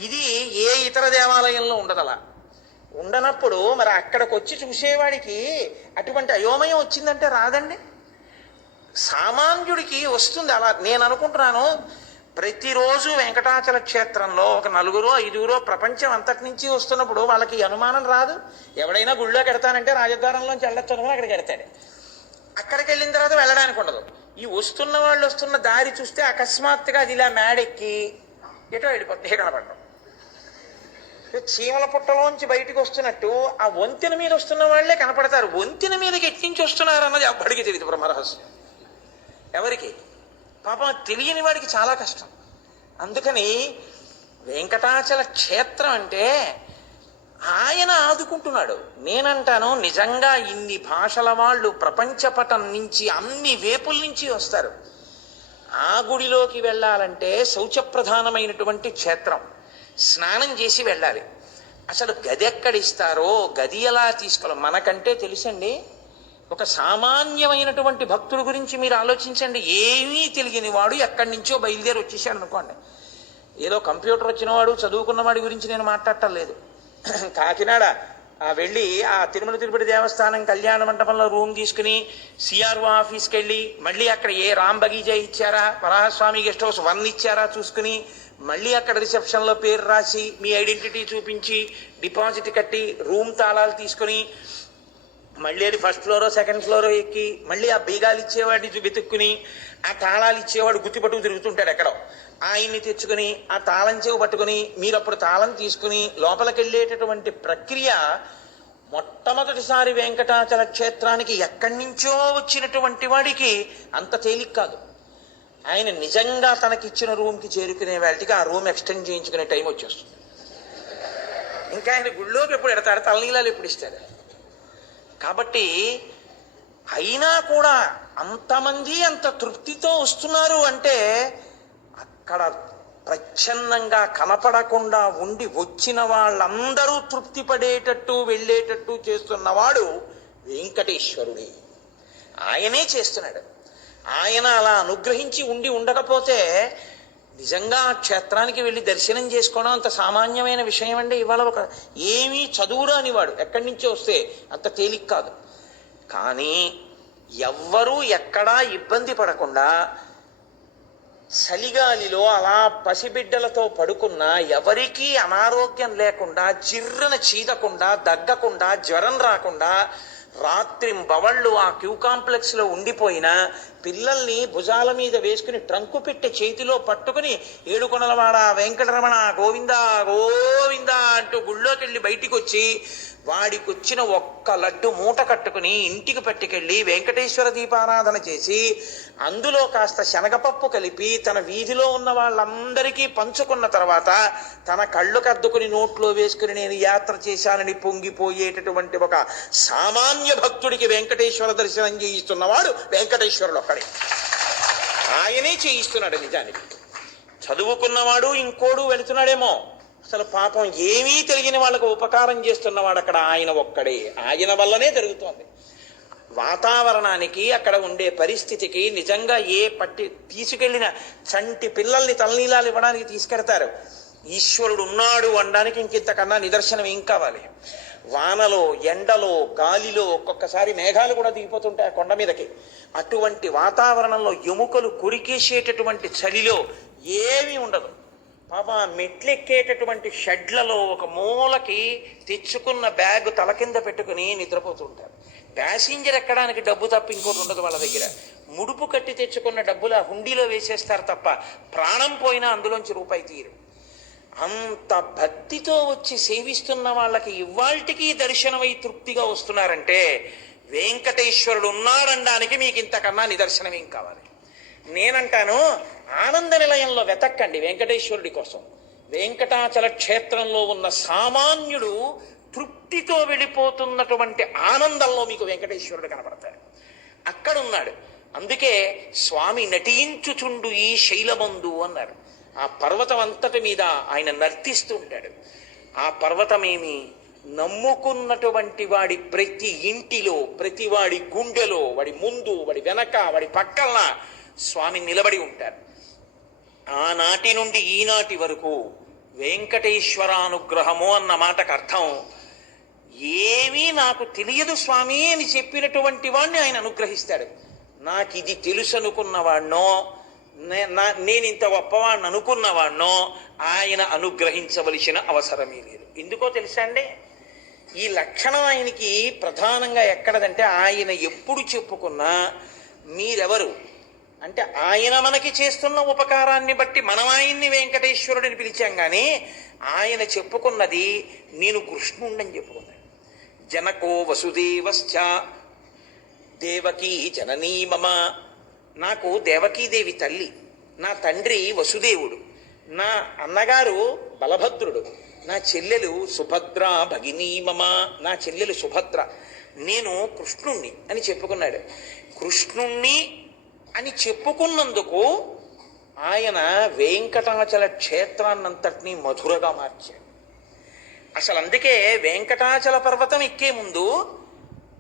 ఇది ఏ ఇతర దేవాలయంలో ఉండదలా. ఉండనప్పుడు మరి అక్కడికి వచ్చి చూసేవాడికి అటువంటి అయోమయం వచ్చిందంటే రాదండి. సామాన్యుడికి వస్తుంది అలా. నేను అనుకుంటున్నాను ప్రతిరోజు వెంకటాచల క్షేత్రంలో ఒక 4-5 ప్రపంచం అంతటి నుంచి వస్తున్నప్పుడు వాళ్ళకి అనుమానం రాదు. ఎవడైనా గుళ్ళో కడతానంటే రాజద్వారంలోంచి వెళ్ళొచ్చు అనుకుని అక్కడికి వెడతాడు. అక్కడికి వెళ్ళిన తర్వాత వెళ్ళడానికి ఉండదు. ఈ వస్తున్న వాళ్ళు వస్తున్న దారి చూస్తే అకస్మాత్తుగా అది ఇలా మేడెక్కి ఎటో వెళ్ళిపోతుంది, కనపడడం. చీమల పుట్టలోంచి బయటికి వస్తున్నట్టు ఆ వంతెన మీద వస్తున్న వాళ్లే కనపడతారు. వంతెన మీదకి ఎట్టించి వస్తున్నారు అన్నది ఎవ్వడికి తెలియదు బ్రహ్మరహస్యం. ఎవరికి పాపం తెలియని వాడికి చాలా కష్టం. అందుకని వెంకటాచల క్షేత్రం అంటే ఆయన ఆదుకుంటున్నాడు. నేనంటాను నిజంగా ఇన్ని భాషల వాళ్ళు ప్రపంచపటం నుంచి అన్ని వేపుల నుంచి వస్తారు. ఆ గుడిలోకి వెళ్ళాలంటే శౌచప్రధానమైనటువంటి క్షేత్రం, స్నానం చేసి వెళ్ళాలి. అసలు గది ఎక్కడిస్తారో, గది ఎలా తీసుకోవాలి మనకంటే తెలుసండి. ఒక సామాన్యమైనటువంటి భక్తుడి గురించి మీరు ఆలోచించండి. ఏమీ తెలియని వాడు ఎక్కడి నుంచో బయలుదేరి వచ్చేసాడు అనుకోండి. ఏదో కంప్యూటర్ వచ్చినవాడు చదువుకున్నవాడి గురించి నేను మాట్లాడటం లేదు. కాకినాడ వెళ్ళి ఆ తిరుమల తిరుపతి దేవస్థానం కళ్యాణ మండపంలో రూమ్ తీసుకుని సిఆర్ఓ ఆఫీస్కి వెళ్ళి మళ్ళీ అక్కడ ఏ రామ్ బగీజా ఇచ్చారా, వరాహస్వామి గెస్ట్ హౌస్ 1 ఇచ్చారా చూసుకుని మళ్ళీ అక్కడ రిసెప్షన్లో పేరు రాసి మీ ఐడెంటిటీ చూపించి డిపాజిట్ కట్టి రూమ్ తాళాలు తీసుకుని మళ్ళీ అది ఫస్ట్ ఫ్లోరో సెకండ్ ఫ్లోరో ఎక్కి మళ్ళీ ఆ బీగాలు ఇచ్చేవాడిని వెతుక్కుని ఆ తాళాలు ఇచ్చేవాడు గుర్తుపట్టుకు తిరుగుతుంటాడు ఎక్కడో, ఆయన్ని తెచ్చుకుని ఆ తాళం చెవి పట్టుకుని మీరు అప్పుడు తాళం తీసుకుని లోపలికి వెళ్ళేటటువంటి ప్రక్రియ మొట్టమొదటిసారి వెంకటాచల క్షేత్రానికి ఎక్కడి నుంచో వచ్చినటువంటి వాడికి అంత తేలిక కాదు. ఆయన నిజంగా తనకిచ్చిన రూమ్కి చేరుకునే వాళ్ళకి ఆ రూమ్ ఎక్స్టెండ్ చేయించుకునే టైం వచ్చేస్తుంది. ఇంకా ఆయన గుళ్ళోకి ఎప్పుడు ఎడతాడు, తలనీలాలు ఎప్పుడు ఇస్తాడు. కాబట్టి అయినా కూడా అంతమంది అంత తృప్తితో వస్తున్నారు అంటే అక్కడ ప్రచ్ఛన్నంగా కనపడకుండా ఉండి వచ్చిన వాళ్ళందరూ తృప్తి పడేటట్టు వెళ్ళేటట్టు చేస్తున్నవాడు వెంకటేశ్వరుడే. ఆయనే చేస్తున్నాడు. ఆయన అలా అనుగ్రహించి ఉండకపోతే నిజంగా ఆ క్షేత్రానికి వెళ్ళి దర్శనం చేసుకోవడం అంత సామాన్యమైన విషయం అండి. ఇవాళ ఒక ఏమీ చదువురానివాడు ఎక్కడి నుంచో వస్తే అంత తేలిక కాదు. కానీ ఎవ్వరూ ఎక్కడా ఇబ్బంది పడకుండా చలిగాలిలో అలా పసిబిడ్డలతో పడుకున్నా ఎవరికీ అనారోగ్యం లేకుండా, జిర్రన చీదకుండా, దగ్గకుండా, జ్వరం రాకుండా రాత్రి బవళ్ళు ఆ క్యూ కాంప్లెక్స్లో ఉండిపోయినా పిల్లల్ని భుజాల మీద వేసుకుని ట్రంకు పెట్టి చేతిలో పట్టుకుని ఏడుకొండలవాడ వెంకటరమణ గోవింద గోవింద అంటూ గుళ్ళోకి వెళ్ళి బయటికి వచ్చి వాడికి వచ్చిన ఒక్క లడ్డు మూట కట్టుకుని ఇంటికి పట్టుకెళ్ళి వెంకటేశ్వర దీపారాధన చేసి అందులో కాస్త శనగపప్పు కలిపి తన వీధిలో ఉన్న వాళ్ళందరికీ పంచుకున్న తర్వాత తన కళ్ళు కద్దుకుని నోట్లో వేసుకుని నేను యాత్ర చేశానని పొంగిపోయేటటువంటి ఒక సామాన్య భక్తుడికి వెంకటేశ్వర దర్శనం చేయిస్తున్నవాడు వెంకటేశ్వరుడు ఒక్కడే. ఆయనే చేయిస్తున్నాడు. నిజానికి చదువుకున్నవాడు ఇంకోడు వెళుతున్నాడేమో, అసలు పాపం ఏమీ తెలియని వాళ్ళకు ఉపకారం చేస్తున్నవాడు అక్కడ ఆయన ఒక్కడే. ఆయన వల్లనే జరుగుతోంది. వాతావరణానికి అక్కడ ఉండే పరిస్థితికి నిజంగా తీసుకెళ్లిన చంటి పిల్లల్ని తలనీలాలు ఇవ్వడానికి తీసుకెడతారు. ఈశ్వరుడు ఉన్నాడు అనడానికి ఇంకింతకన్నా నిదర్శనం ఏం కావాలి? వానలో, ఎండలో, గాలిలో ఒక్కొక్కసారి మేఘాలు కూడా దిగిపోతుంటాయి ఆ కొండ మీదకి. అటువంటి వాతావరణంలో ఎముకలు కొరికేసేటటువంటి చలిలో ఏమీ ఉండదు. పాప మెట్లెక్కేటటువంటి షెడ్లలో ఒక మూలకి తెచ్చుకున్న బ్యాగ్ తల కింద పెట్టుకుని నిద్రపోతుంటారు. ప్యాసింజర్ ఎక్కడానికి డబ్బు తప్ప ఇంకోటి ఉండదు వాళ్ళ దగ్గర. ముడుపు కట్టి తెచ్చుకున్న డబ్బులు ఆ హుండీలో వేసేస్తారు తప్ప ప్రాణం పోయినా అందులోంచి రూపాయి తీరు. అంత భక్తితో వచ్చి సేవిస్తున్న వాళ్ళకి ఇవాల్టికి దర్శనమై తృప్తిగా వస్తున్నారంటే వెంకటేశ్వరుడు ఉన్నాడనడానికి మీకు ఇంతకన్నా నిదర్శనం ఏం కావాలి? నేనంటాను, ఆనంద నిలయంలో వెతక్కండి వెంకటేశ్వరుడి కోసం. వెంకటాచల క్షేత్రంలో ఉన్న సామాన్యుడు తృప్తితో వెళ్ళిపోతున్నటువంటి ఆనందంలో మీకు వెంకటేశ్వరుడు కనపడతాడు. అక్కడున్నాడు. అందుకే స్వామి నటించుచుండు ఈ శైలమందు అన్నారు. ఆ పర్వతం అంతటి మీద ఆయన నర్తిస్తూ ఉంటాడు. ఆ పర్వతమేమి నమ్ముకున్నటువంటి వాడి ప్రతి ఇంటిలో, ప్రతి వాడి గుండెలో, వాడి ముందు, వాడి వెనక, వాడి పక్కన స్వామి నిలబడి ఉంటారు. ఆనాటి నుండి ఈనాటి వరకు వెంకటేశ్వరానుగ్రహము అన్న మాటకు అర్థం ఏమీ నాకు తెలియదు స్వామి అని చెప్పినటువంటి వాడిని ఆయన అనుగ్రహిస్తాడు. నాకు ఇది తెలుసు అనుకున్నవాడినో, నేను ఇంత గొప్పవాడిని అనుకున్నవాడినో ఆయన అనుగ్రహించవలసిన అవసరమే లేదు. ఎందుకో తెలుసా అండి? ఈ లక్షణం ఆయనకి ప్రధానంగా ఎక్కడదంటే, ఆయన ఎప్పుడు చెప్పుకున్నా మీరెవరు అంటే ఆయన మనకి చేస్తున్న ఉపకారాన్ని బట్టి మనం ఆయన్ని వెంకటేశ్వరుడిని పిలిచాం. కానీ ఆయన చెప్పుకున్నది నేను కృష్ణుండని చెప్పుకున్నాడు. జనకో వసుదేవశ్చ దేవకీ జననీ మమ. నాకు దేవకీదేవి తల్లి, నా తండ్రి వసుదేవుడు, నా అన్నగారు బలభద్రుడు, నా చెల్లెలు సుభద్ర భగినీ మమ. నా చెల్లెలు సుభద్ర. నేను కృష్ణుణ్ణి అని చెప్పుకున్నాడు. కృష్ణుణ్ణి అని చెప్పుకున్నందుకు ఆయన వెంకటాచల క్షేత్రాన్నంతటినీ మధురగా మార్చాడు. అసలు అందుకే వెంకటాచల పర్వతం ఎక్కే ముందు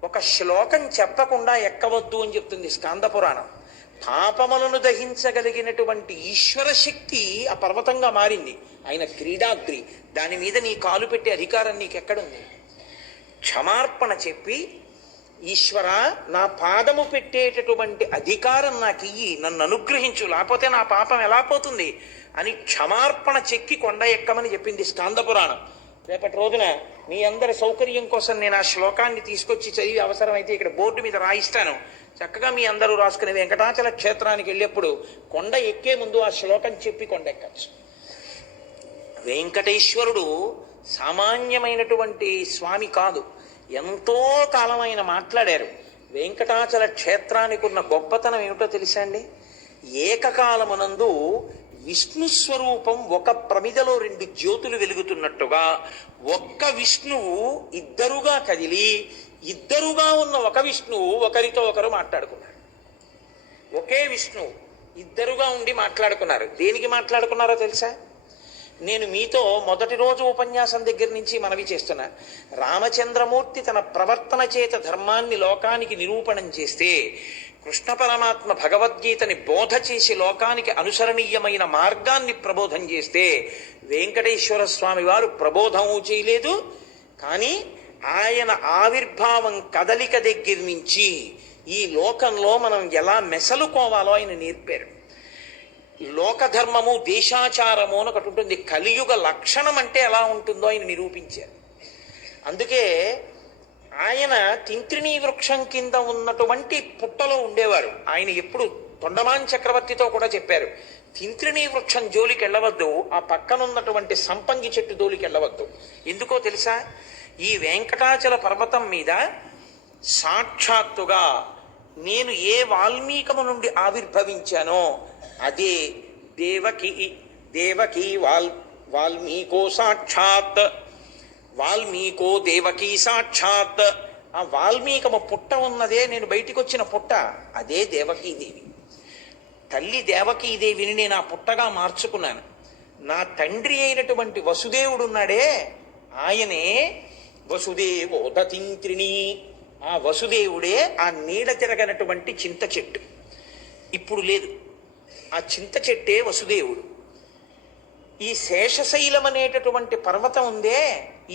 ఒక శ్లోకం చెప్పకుండా ఎక్కవద్దు అని చెప్తుంది స్కాంద పురాణం. పాపములను దహించగలిగినటువంటి ఈశ్వర శక్తి ఆ పర్వతంగా మారింది. ఆయన క్రీడాగ్రి. దాని మీద నీ కాలు పెట్టే అధికారం నీకెక్కడుంది? క్షమార్పణ చెప్పి, ఈశ్వర నా పాదము పెట్టేటటువంటి అధికారం నాకు ఇయ్యి, నన్ను అనుగ్రహించు, లేకపోతే నా పాపం ఎలా పోతుంది అని క్షమార్పణ చెక్కి కొండ ఎక్కమని చెప్పింది స్కాంద పురాణం. రేపటి రోజున మీ అందరి సౌకర్యం కోసం నేను ఆ శ్లోకాన్ని తీసుకొచ్చి చదివి అవసరమైతే ఇక్కడ బోర్డు మీద రాయిస్తాను. చక్కగా మీ అందరూ రాసుకుని వెంకటాచల క్షేత్రానికి వెళ్ళేప్పుడు కొండ ఎక్కే ముందు ఆ శ్లోకం చెప్పి కొండ ఎక్కచ్చు. వెంకటేశ్వరుడు సామాన్యమైనటువంటి స్వామి కాదు. ఎంతో కాలం ఆయన మాట్లాడారు. వెంకటాచల క్షేత్రానికి ఉన్న గొప్పతనం ఏమిటో తెలుసా అండి? ఏకకాలమునందు విష్ణు స్వరూపం ఒక ప్రమిదలో రెండు జ్యోతులు వెలుగుతున్నట్టుగా ఒక్క విష్ణువు ఇద్దరుగా కదిలి ఇద్దరుగా ఉన్న ఒక విష్ణువు ఒకరితో ఒకరు మాట్లాడుకున్నారు. ఒకే విష్ణువు ఇద్దరుగా ఉండి మాట్లాడుకున్నారు. దేనికి మాట్లాడుకున్నారో తెలుసా? నేను మీతో మొదటి రోజు ఉపన్యాసం దగ్గర నుంచి మనవి చేస్తున్నా. రామచంద్రమూర్తి తన ప్రవర్తన చేత ధర్మాన్ని లోకానికి నిరూపణం చేస్తే, కృష్ణ పరమాత్మ భగవద్గీతని బోధ చేసి లోకానికి అనుసరణీయమైన మార్గాన్ని ప్రబోధం చేస్తే, వెంకటేశ్వర స్వామి వారు ప్రబోధము చేయలేదు. కానీ ఆయన ఆవిర్భావం కదలిక దగ్గర నుంచి ఈ లోకంలో మనం ఎలా మెసలుకోవాలో ఆయన నేర్పారు. లోకధర్మము దేశాచారము అని ఒకటి ఉంటుంది. కలియుగ లక్షణం అంటే ఎలా ఉంటుందో ఆయన నిరూపించారు. అందుకే ఆయన తింత్రిణీ వృక్షం కింద ఉన్నటువంటి పుట్టలో ఉండేవారు. ఆయన ఎప్పుడు తొండమాన్ చక్రవర్తితో కూడా చెప్పారు, తింత్రిణీ వృక్షం జోలికి వెళ్ళవద్దు, ఆ పక్కనున్నటువంటి సంపంగి చెట్టు జోలికి వెళ్ళవద్దు. ఎందుకో తెలుసా? ఈ వెంకటాచల పర్వతం మీద సాక్షాత్తుగా నేను ఏ వాల్మీకము నుండి ఆవిర్భవించానో అదే దేవకి వాల్మీకో సాక్షాత్, వాల్మీకో దేవకీ సాక్షాత్. ఆ వాల్మీకము పుట్ట ఉన్నదే, నేను బయటికి వచ్చిన పుట్ట అదే దేవకీదేవి. తల్లి దేవకీదేవిని నేను ఆ పుట్టగా మార్చుకున్నాను. నా తండ్రి అయినటువంటి వసుదేవుడు ఉన్నాడే, ఆయనే వసుదేవోదతింత్రిణి. ఆ వసుదేవుడే ఆ నీడ తిరగనటువంటి చింత చెట్టు. ఇప్పుడు లేదు, ఆ చింత చెట్టే వసుదేవుడు. ఈ శేషశైలం అనేటటువంటి పర్వతం ఉందే,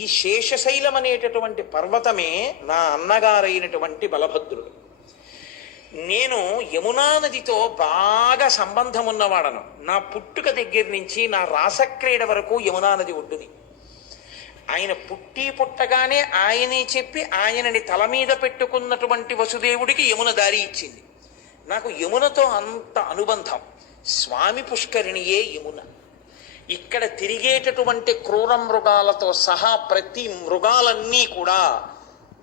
ఈ శేషశైలం అనేటటువంటి పర్వతమే నా అన్నగారైనటువంటి బలభద్రుడు. నేను యమునా నదితో బాగా సంబంధం ఉన్నవాడను. నా పుట్టుక దగ్గర నుంచి నా రాసక్రీడ వరకు యమునా నది ఒడ్డుని. ఆయన పుట్టగానే ఆయనే చెప్పి ఆయనని తల మీద పెట్టుకున్నటువంటి వసుదేవుడికి యమున దారి ఇచ్చింది. నాకు యమునతో అంత అనుబంధం. స్వామి పుష్కరిణియే యమున. ఇక్కడ తిరిగేటటువంటి క్రూర మృగాలతో సహా ప్రతి మృగాలన్నీ కూడా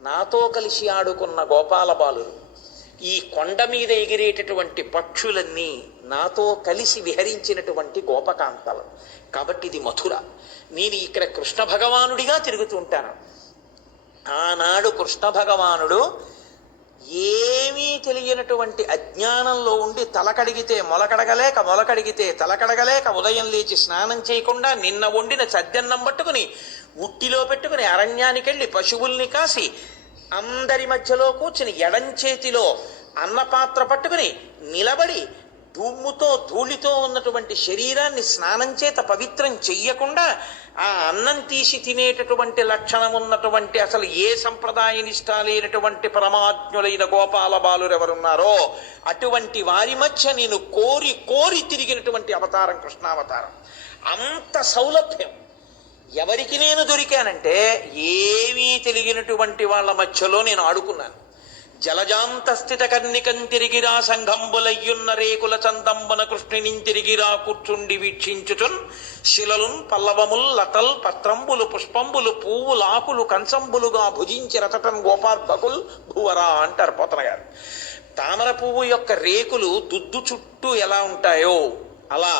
నాతో కలిసి ఆడుకున్న గోపాల బాలురు. ఈ కొండ మీద ఎగిరేటటువంటి పక్షులన్నీ నాతో కలిసి విహరించినటువంటి గోపకాంతలు. కాబట్టి ఇది మథుర. నేను ఇక్కడ కృష్ణ భగవానుడిగా తిరుగుతుంటాను. ఆనాడు కృష్ణ భగవానుడు ఏమీ తెలియనటువంటి అజ్ఞానంలో ఉండి తలకడిగితే మొలకడగలేక, మొలకడిగితే తలకడగలేక, ఉదయం లేచి స్నానం చేయకుండా నిన్న వండిన చద్దన్నం పట్టుకుని ఉట్టిలో పెట్టుకుని అరణ్యానికి వెళ్ళి పశువుల్ని కాసి అందరి మధ్యలో కూర్చుని ఎడంచేతిలో అన్నపాత్ర పట్టుకుని నిలబడి దుమ్ముతో ధూళితో ఉన్నటువంటి శరీరాన్ని స్నానం చేత పవిత్రం చెయ్యకుండా ఆ అన్నం తీసి తినేటటువంటి లక్షణం ఉన్నటువంటి అసలు ఏ సంప్రదాయ నిష్ట లేనటువంటి పరమాజ్ఞులైన గోపాల బాలురు ఎవరున్నారో అటువంటి వారి మధ్య నేను కోరి కోరి తిరిగినటువంటి అవతారం కృష్ణావతారం. అంత సౌలభ్యం ఎవరికి నేను దొరికానంటే, ఏమీ తెలియనటువంటి వాళ్ళ మధ్యలో నేను ఆడుకున్నాను. జలజాంతస్థిత కర్ణికం తిరిగిరా సంఘంబులయ్యున్న రేకుల చందంబన కృష్ణుని తిరిగిరా కూర్చుండి వీక్షించుచున్ శిలలున్ పల్లవముల్ లతల్ పత్రంబులు పుష్పంబులు పువ్వులు ఆకులు కంచంబులుగా భుజించి రతటన్ గోపార్భకుల్ భువరా అంటారు పోతన గారు. తామర పువ్వు యొక్క రేకులు దుద్దు చుట్టూ ఎలా ఉంటాయో అలా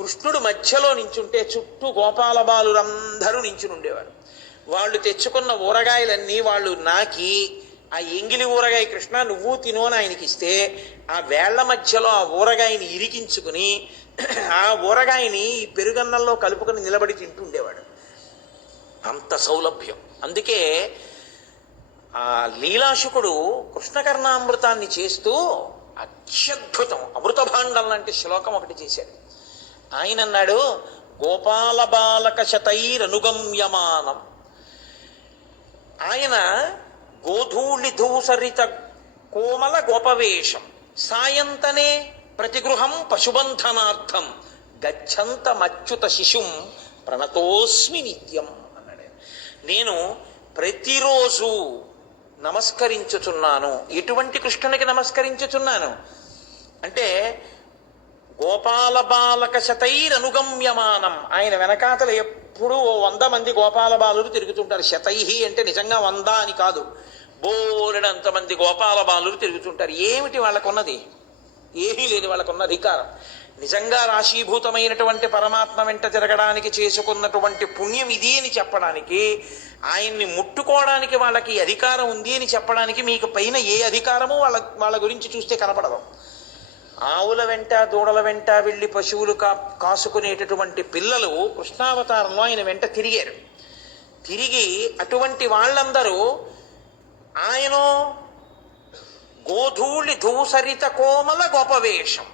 కృష్ణుడు మధ్యలో నించుంటే చుట్టూ గోపాల బాలురందరూ నించునుండేవారు. వాళ్ళు తెచ్చుకున్న ఊరగాయలన్నీ వాళ్ళు నాకి, ఆ ఎంగిలి ఊరగాయ కృష్ణ నువ్వు తిను అని ఆయనకి ఇస్తే, ఆ వేళ్ల మధ్యలో ఆ ఊరగాయని ఇరికించుకుని ఆ ఊరగాయని ఈ పెరుగన్నంలో కలుపుకొని నిలబడి తింటుండేవాడు. అంత సౌలభ్యం. అందుకే ఆ లీలాశుకుడు కృష్ణకర్ణామృతాన్ని చేస్తూ అత్యద్భుతం అమృత భాండం లాంటి శ్లోకం ఒకటి చేశాడు. ఆయన అన్నాడు, గోపాల బాలక శతైరనుగమ్యమానం. ఆయన గోధూళి ధూసరిత కోమల గోపవేషం సాయంతనే ప్రతిగృహం పశుబంధనార్థం గచ్చంత మచ్యుత శిశుం ప్రణతోస్మి నిత్యం అన్నాడు. నేను ప్రతిరోజు నమస్కరించుచున్నాను. ఎటువంటి కృష్ణునికి నమస్కరించుచున్నాను అంటే, గోపాల బాలక శతైరనుగమ్యమానం. ఆయన వెనకాతలు ఎప్పుడూ 100 మంది గోపాల బాలురు తిరుగుతుంటారు. శతైహి అంటే నిజంగా 100 అని కాదు, బోలెడంతమంది గోపాల బాలురు తిరుగుతుంటారు. ఏమిటి వాళ్ళకున్నది? ఏమీ లేదు వాళ్ళకున్న అధికారం. నిజంగా రాశీభూతమైనటువంటి పరమాత్మ వెంట తిరగడానికి చేసుకున్నటువంటి పుణ్యం ఇది అని చెప్పడానికి, ఆయన్ని ముట్టుకోవడానికి వాళ్ళకి అధికారం ఉంది అని చెప్పడానికి మీకు పైన ఏ అధికారము వాళ్ళ గురించి చూస్తే కనపడదు. ఆవుల వెంట దూడల వెంట వెళ్ళి పశువులు కాసుకునేటటువంటి పిల్లలు కృష్ణావతారంలో ఆయన వెంట తిరిగారు. తిరిగి అటువంటి వాళ్ళందరూ ఆయన గోధూళి ధూసరిత కోమల గోపవేషం,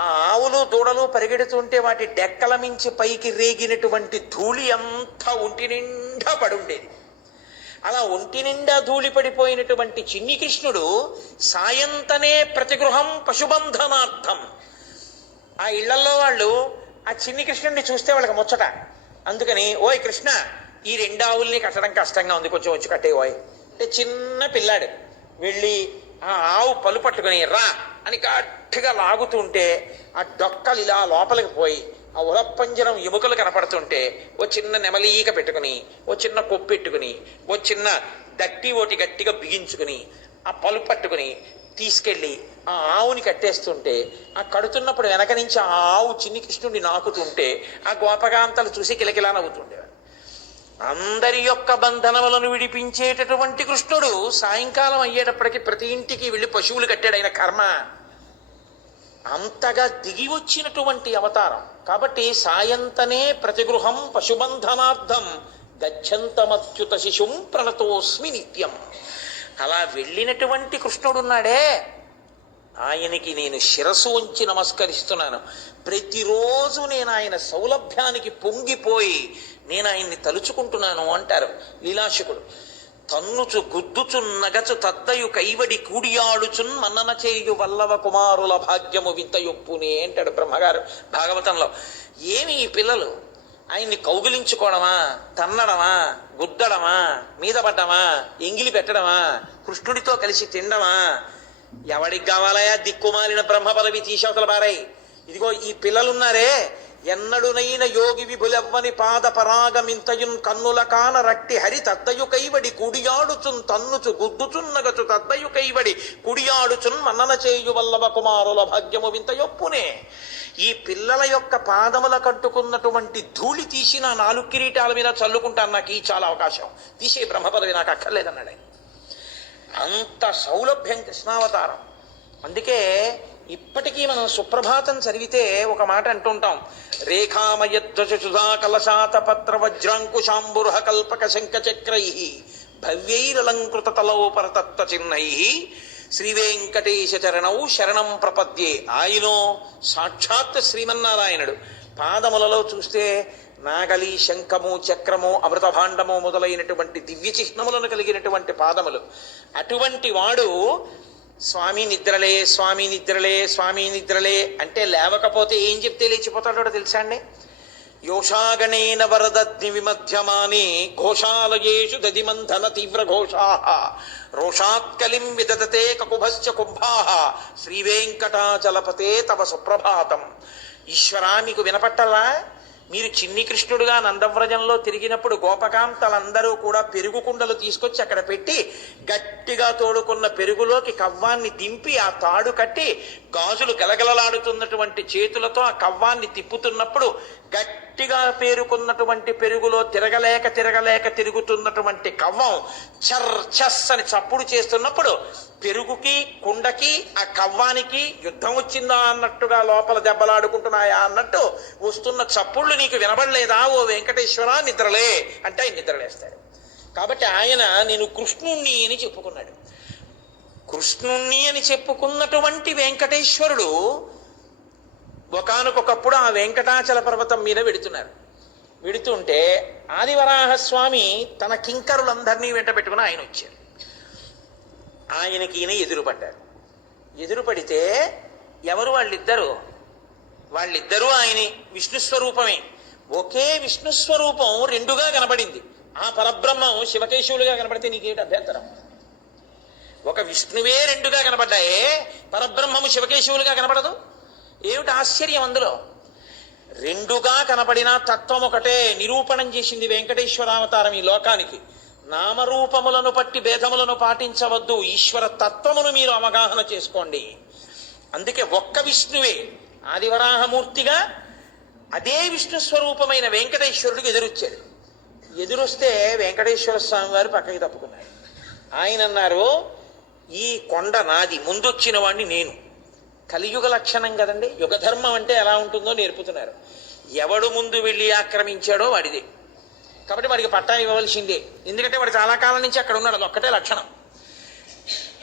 ఆ ఆవులు దూడలు పరిగెడుతుంటే వాటి డెక్కల మించి పైకి రేగినటువంటి ధూళి అంతా ఒంటి నిండా పడుండేది. అలా ఒంటి నిండా ధూళి పడిపోయినటువంటి చిన్ని కృష్ణుడు సాయంతనే ప్రతిగృహం పశుబంధనార్థం. ఆ ఇళ్లలో వాళ్ళు ఆ చిన్ని కృష్ణుడిని చూస్తే వాళ్ళకి ముచ్చట. అందుకని ఓయ్ కృష్ణ, ఈ 2 ఆవుల్ని కట్టడం కష్టంగా ఉంది, కొంచెం వచ్చి కట్టే ఓయ్ అంటే చిన్న పిల్లాడు వెళ్ళి ఆ ఆవు పలు పట్టుకుని రా అని గట్టిగా లాగుతుంటే ఆ డొక్కలు ఇలా లోపలికి పోయి ఆ ఉలప్పంజరం ఎముకలు కనపడుతుంటే ఓ చిన్న నెమలీక పెట్టుకుని, ఓ చిన్న కొప్పు పెట్టుకుని, ఓ చిన్న దట్టి ఓటి గట్టిగా బిగించుకుని ఆ పలు పట్టుకుని తీసుకెళ్ళి ఆ ఆవుని కట్టేస్తుంటే, ఆ కడుతున్నప్పుడు వెనక నుంచి ఆ ఆవు చిన్ని కృష్ణుడిని నాకుతుంటే ఆ గోపకాంతలు చూసి కిలకిలా నవ్వుతుండేవాడు. అందరి యొక్క బంధనములను విడిపించేటటువంటి కృష్ణుడు సాయంకాలం అయ్యేటప్పటికి ప్రతి ఇంటికి వెళ్ళి పశువులు కట్టాడు. ఆయన కర్మ అంతగా దిగి వచ్చినటువంటి అవతారం కాబట్టి సాయంతనే ప్రతిగృహం పశుబంధనార్థం గచ్చంతమచ్యుత శిశుం ప్రణతోస్మి నిత్యం. అలా వెళ్ళినటువంటి కృష్ణుడున్నాడే, ఆయనకి నేను శిరస్సు ఉంచి నమస్కరిస్తున్నాను. ప్రతిరోజు నేను ఆయన సౌలభ్యానికి పొంగిపోయి నేను ఆయన్ని తలుచుకుంటున్నాను అంటారు లీలాశకుడు. తన్నుచు గుద్దుచు నగచు తద్దయు కైవడి కూడియాడుచున్ మన్నన చేయు వల్లవ కుమారుల భాగ్యము వింతయొప్పునే అంటాడు బ్రహ్మగారు భాగవతంలో. ఏమి ఈ పిల్లలు ఆయన్ని కౌగిలించుకోవడమా, తన్నడమా, గుద్దడమా, మీద పడ్డమా, ఎంగిలి పెట్టడమా, కృష్ణుడితో కలిసి తినడమా? ఎవడికి కావాలయా దిక్కుమాలిన బ్రహ్మ పదవి తీసవతల బారై. ఇదిగో ఈ పిల్లలున్నారే, ఎన్నడునైన యోగి విభులెవ్వని పాద పరాగమింతయున్ కన్నుల కాన రట్టి హరి తద్దయు కైవడి కుడియాడుచున్ తన్నుచు గుద్దుచున్నగచు తద్దయు కైవడి కుడియాడుచున్ మన్నన చేయు వల్లభ కుమారుల భాగ్యము వింతయొప్పునే. ఈ పిల్లల యొక్క పాదముల కట్టుకున్నటువంటి ధూళి తీసి నా 4 కిరీటాల మీద చల్లుకుంటాను, నాకు ఈ చాలా అవకాశం, తీసే బ్రహ్మ పదవి నాకు అక్కర్లేదన్నాడు. అంత సౌలభ్యం కృష్ణావతారం. అందుకే ఇప్పటికీ మనం సుప్రభాతం చదివితే ఒక మాట అంటుంటాం, రేఖామయధ్వజుధా కలశాత పత్ర వజ్రాంకుశాంబుర్హ కల్పక శంఖచక్రై భవ్యైరలంకృత తలౌపరతత్వ చిహ్నై శ్రీవేంకటేశ చరణౌ శరణం ప్రపద్యే. ఆయనో సాక్షాత్ శ్రీమన్నారాయణుడు. పాదములలో చూస్తే నాగలి, శంఖము, చక్రము, అమృతభాండము మొదలైనటువంటి దివ్య చిహ్నములను కలిగినటువంటి పాదములు. అటువంటి వాడు స్వామి నిద్రలే, స్వామి నిద్రలే, స్వామి నిద్రలే అంటే లేవకపోతే ఏం చెప్తే లేచిపోతాడో తెలుసా అండి? యోషాగణేన వరదగ్ని విమధ్యమానే ఘోషాలయేషు దదిమంధన తీవ్ర ఘోషా రోషాత్కలిం విదదతే కకుభశ్చ కుంభా శ్రీవేంకటాచలపతే తవ సుప్రభాతం. ఈశ్వరా, మీకు వినపట్టలా? మీరు చిన్ని కృష్ణుడుగా నందవ్రజంలో తిరిగినప్పుడు గోపకాంతలందరూ కూడా పెరుగు కుండలు తీసుకొచ్చి అక్కడ పెట్టి గట్టిగా తోడుకున్న పెరుగులోకి కవ్వాన్ని దింపి ఆ తాడు కట్టి గాజులు గలగలలాడుతున్నటువంటి చేతులతో ఆ కవ్వాన్ని తిప్పుతున్నప్పుడు గట్టిగా పేరుకున్నటువంటి పెరుగులో తిరగలేక తిరుగుతున్నటువంటి కవ్వం చర్చస్ అని చప్పుడు చేస్తున్నప్పుడు పెరుగుకి కుండకి ఆ కవ్వానికి యుద్ధం వచ్చిందా అన్నట్టుగా లోపల దెబ్బలాడుకుంటున్నాయా అన్నట్టు వస్తున్న చప్పుళ్ళు నీకు వినబడలేదా ఓ వెంకటేశ్వర నిద్రలే అంటే ఆయన నిద్రలేస్తాడు. కాబట్టి ఆయన నేను కృష్ణుణ్ణి అని చెప్పుకున్నాడు. కృష్ణుణ్ణి అని చెప్పుకున్నటువంటి వెంకటేశ్వరుడు ఒకానొకప్పుడు ఆ వెంకటాచల పర్వతం మీద వెడుతుంటే ఆదివరాహస్వామి తన కింకరులందరినీ వెంట పెట్టుకుని ఆయన వచ్చారు. ఆయనకి ఈయన ఎదురుపడ్డారు. ఎదురుపడితే ఎవరు వాళ్ళిద్దరూ ఆయన విష్ణుస్వరూపమే. ఒకే విష్ణుస్వరూపం 2గా కనబడింది. ఆ పరబ్రహ్మం శివకేశవులుగా కనబడితే నీకేమిటి అభ్యంతరం? ఒక విష్ణువే 2గా కనబడ్డాయే, పరబ్రహ్మము శివకేశవులుగా కనబడదు? ఏమిటి ఆశ్చర్యం అందులో? 2గా కనబడిన తత్వం ఒకటే నిరూపణం చేసింది వెంకటేశ్వరావతారం ఈ లోకానికి. నామరూపములను పట్టి భేదములను పాటించవద్దు, ఈశ్వర తత్వమును మీరు అవగాహన చేసుకోండి. అందుకే ఒక్క విష్ణువే, ఆదివరాహమూర్తిగా అదే విష్ణు స్వరూపమైన వెంకటేశ్వరుడికి ఎదురొచ్చాడు. ఎదురొస్తే వెంకటేశ్వర స్వామి వారు పక్కకి తప్పుకున్నారు. ఆయన అన్నారు, ఈ కొండ నాది, ముందొచ్చిన వాడిని నేను. కలియుగ లక్షణం కదండి, యుగధర్మం అంటే ఎలా ఉంటుందో నేర్పుతున్నారు. ఎవడు ముందు వెళ్ళి ఆక్రమించాడో వాడిదే, కాబట్టి వాడికి పట్టా ఇవ్వవలసిందే. ఎందుకంటే వాడు చాలా కాలం నుంచి అక్కడ ఉన్నాడు, అది ఒక్కటే లక్షణం.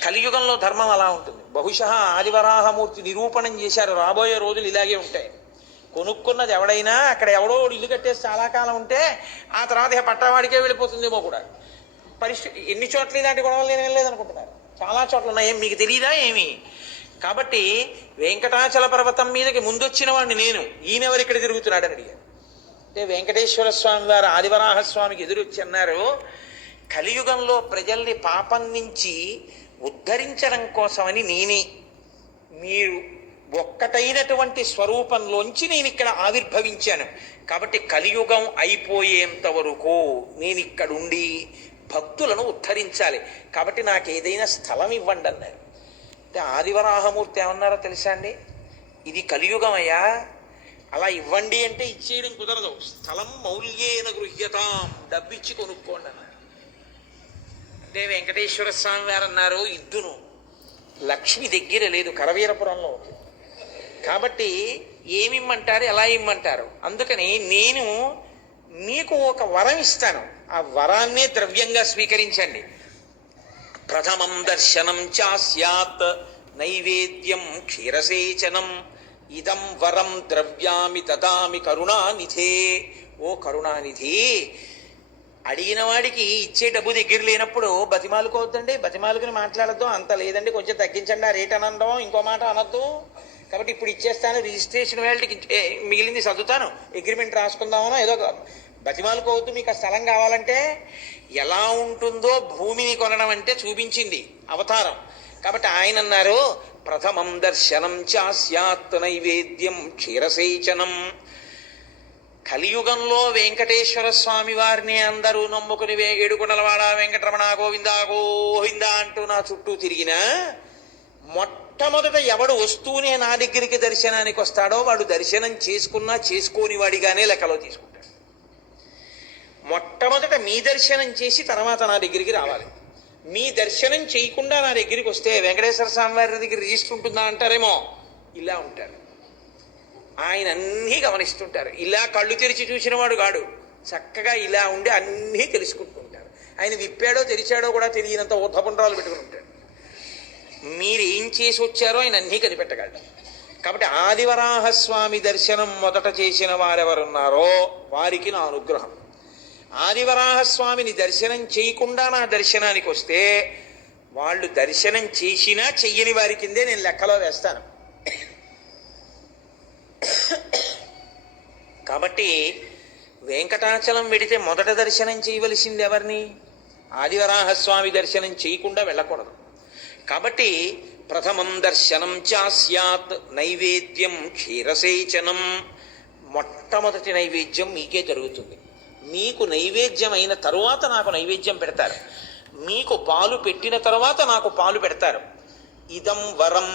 కలియుగంలో ధర్మం అలా ఉంటుంది. బహుశः ఆదివరాహమూర్తి నిరూపణం చేశారు, రాబోయే రోజులు ఇలాగే ఉంటాయి. కొనుక్కున్నది ఎవడైనా అక్కడ ఎవడో ఇల్లు కట్టేసి చాలా కాలం ఉంటే ఆ తర్వాత ఇక పట్టావాడికే వెళ్ళిపోతుందేమో కూడా. పరిస్థితి ఎన్ని చోట్ల ఇలాంటి గొడవలు నేను వెళ్ళలేదనుకుంటున్నారు, చాలా చోట్ల ఉన్నాయి. ఏం మీకు తెలియదా ఏమి? కాబట్టి వెంకటాచల పర్వతం మీదకి ముందొచ్చిన వాడిని నేను, ఈయనెవరు ఇక్కడ తిరుగుతున్నాడని అడిగారు. అంటే వెంకటేశ్వర స్వామి వారు ఆదివరాహస్వామికి ఎదురొచ్చి అన్నారు, కలియుగంలో ప్రజల్ని పాపం నుంచి ఉద్ధరించడం కోసమని నేనే, మీరు ఒక్కటైనటువంటి స్వరూపంలోంచి నేను ఇక్కడ ఆవిర్భవించాను. కాబట్టి కలియుగం అయిపోయేంత వరకు నేను ఇక్కడుండి భక్తులను ఉద్ధరించాలి. కాబట్టి నాకు ఏదైనా స్థలం ఇవ్వండి అన్నారు. అంటే ఆదివరాహమూర్తి ఏమన్నారో తెలుసా అండి, ఇది కలియుగం అయ్యా, అలా ఇవ్వండి అంటే ఇచ్చేయడం కుదరదు. స్థలం మౌల్యేన గృహ్యతాం, డబ్బిచ్చి కొనుక్కోండి అన్నారు. అంటే వెంకటేశ్వర స్వామి వారు అన్నారు, ఇద్దును, లక్ష్మి దగ్గర లేదు, కరవీరపురంలో. కాబట్టి ఏమిమ్మంటారు, ఎలా ఇమ్మంటారు? అందుకని నేను మీకు ఒక వరం ఇస్తాను, ఆ వరాన్నే ద్రవ్యంగా స్వీకరించండి. ప్రథమం దర్శనం చాస్యాత్ నైవేద్యం క్షీరసేచనం ఇదం వరం ద్రవ్యామి దదామి కరుణానిధే. ఓ కరుణానిధి, అడిగిన వాడికి ఇచ్చే డబ్బు దగ్గర లేనప్పుడు బతిమాలుకోవద్దండి, బతిమాలుకుని మాట్లాడద్దు. అంత లేదండి కొంచెం తగ్గించండి ఆ రేట్ అనడం, ఇంకో మాట అనొద్దు. కాబట్టి ఇప్పుడు ఇచ్చేస్తాను, రిజిస్ట్రేషన్ వేళకి మిగిలింది చదువుతాను, అగ్రిమెంట్ రాసుకుందామనో ఏదో బతిమాలుకోవద్దు. మీకు ఆ స్థలం కావాలంటే ఎలా ఉంటుందో భూమిని కొనడం అంటే చూపించింది అవతారం. కాబట్టి ఆయన అన్నారు, ప్రథమం దర్శనం చాస్యాత్ నైవేద్యం క్షీరసేచనం. కలియుగంలో వెంకటేశ్వర స్వామి వారిని అందరూ నమ్ముకుని ఏడుకొండలవాడ వెంకటరమణ గోవిందా గోవిందా అంటూ నా చుట్టూ తిరిగినా మొట్టమొదట ఎవడు వస్తూనే నా దగ్గరికి దర్శనానికి వస్తాడో వాడు దర్శనం చేసుకున్నా చేసుకోని వాడిగానే లెక్కలో తీసుకుంటాడు. మొట్టమొదట మీ దర్శనం చేసి తర్వాత నా దగ్గరికి రావాలి. మీ దర్శనం చేయకుండా నా దగ్గరికి వస్తే వెంకటేశ్వర స్వామి వారి దగ్గర రిజిస్టర్ ఉంటుందా అంటారేమో, ఇలా ఉంటారు. ఆయన అన్నీ గమనిస్తుంటారు. ఇలా కళ్ళు తెరిచి చూసిన వాడు కాడు, చక్కగా ఇలా ఉండి అన్నీ తెలుసుకుంటుంటారు. ఆయన విప్పాడో తెరిచాడో కూడా తెలియనంత ఊర్ధపుండ్రాలు పెట్టుకుని ఉంటాడు. మీరు ఏం చేసి వచ్చారో ఆయన అన్నీ కనిపెట్టగలడు. కాబట్టి ఆదివరాహస్వామి దర్శనం మొదట చేసిన వారెవరున్నారో వారికి నా అనుగ్రహం. ఆదివరాహస్వామిని దర్శనం చేయకుండా నా దర్శనానికి వస్తే వాళ్ళు దర్శనం చేసినా చెయ్యని వారి కిందే నేను లెక్కలో వేస్తాను. కాబట్టి వెంకటాచలం వెడితే మొదట దర్శనం చేయవలసింది ఎవరిని? ఆదివరాహస్వామి దర్శనం చేయకుండా వెళ్ళకూడదు. కాబట్టి ప్రథమం దర్శనం చాస్యాత్ నైవేద్యం క్షీరసేచనం. మొట్టమొదటి నైవేద్యం మీకే జరుగుతుంది. మీకు నైవేద్యం అయిన తరువాత నాకు నైవేద్యం పెడతారు. మీకు పాలు పెట్టిన తరువాత నాకు పాలు పెడతారు. ఇదం వరం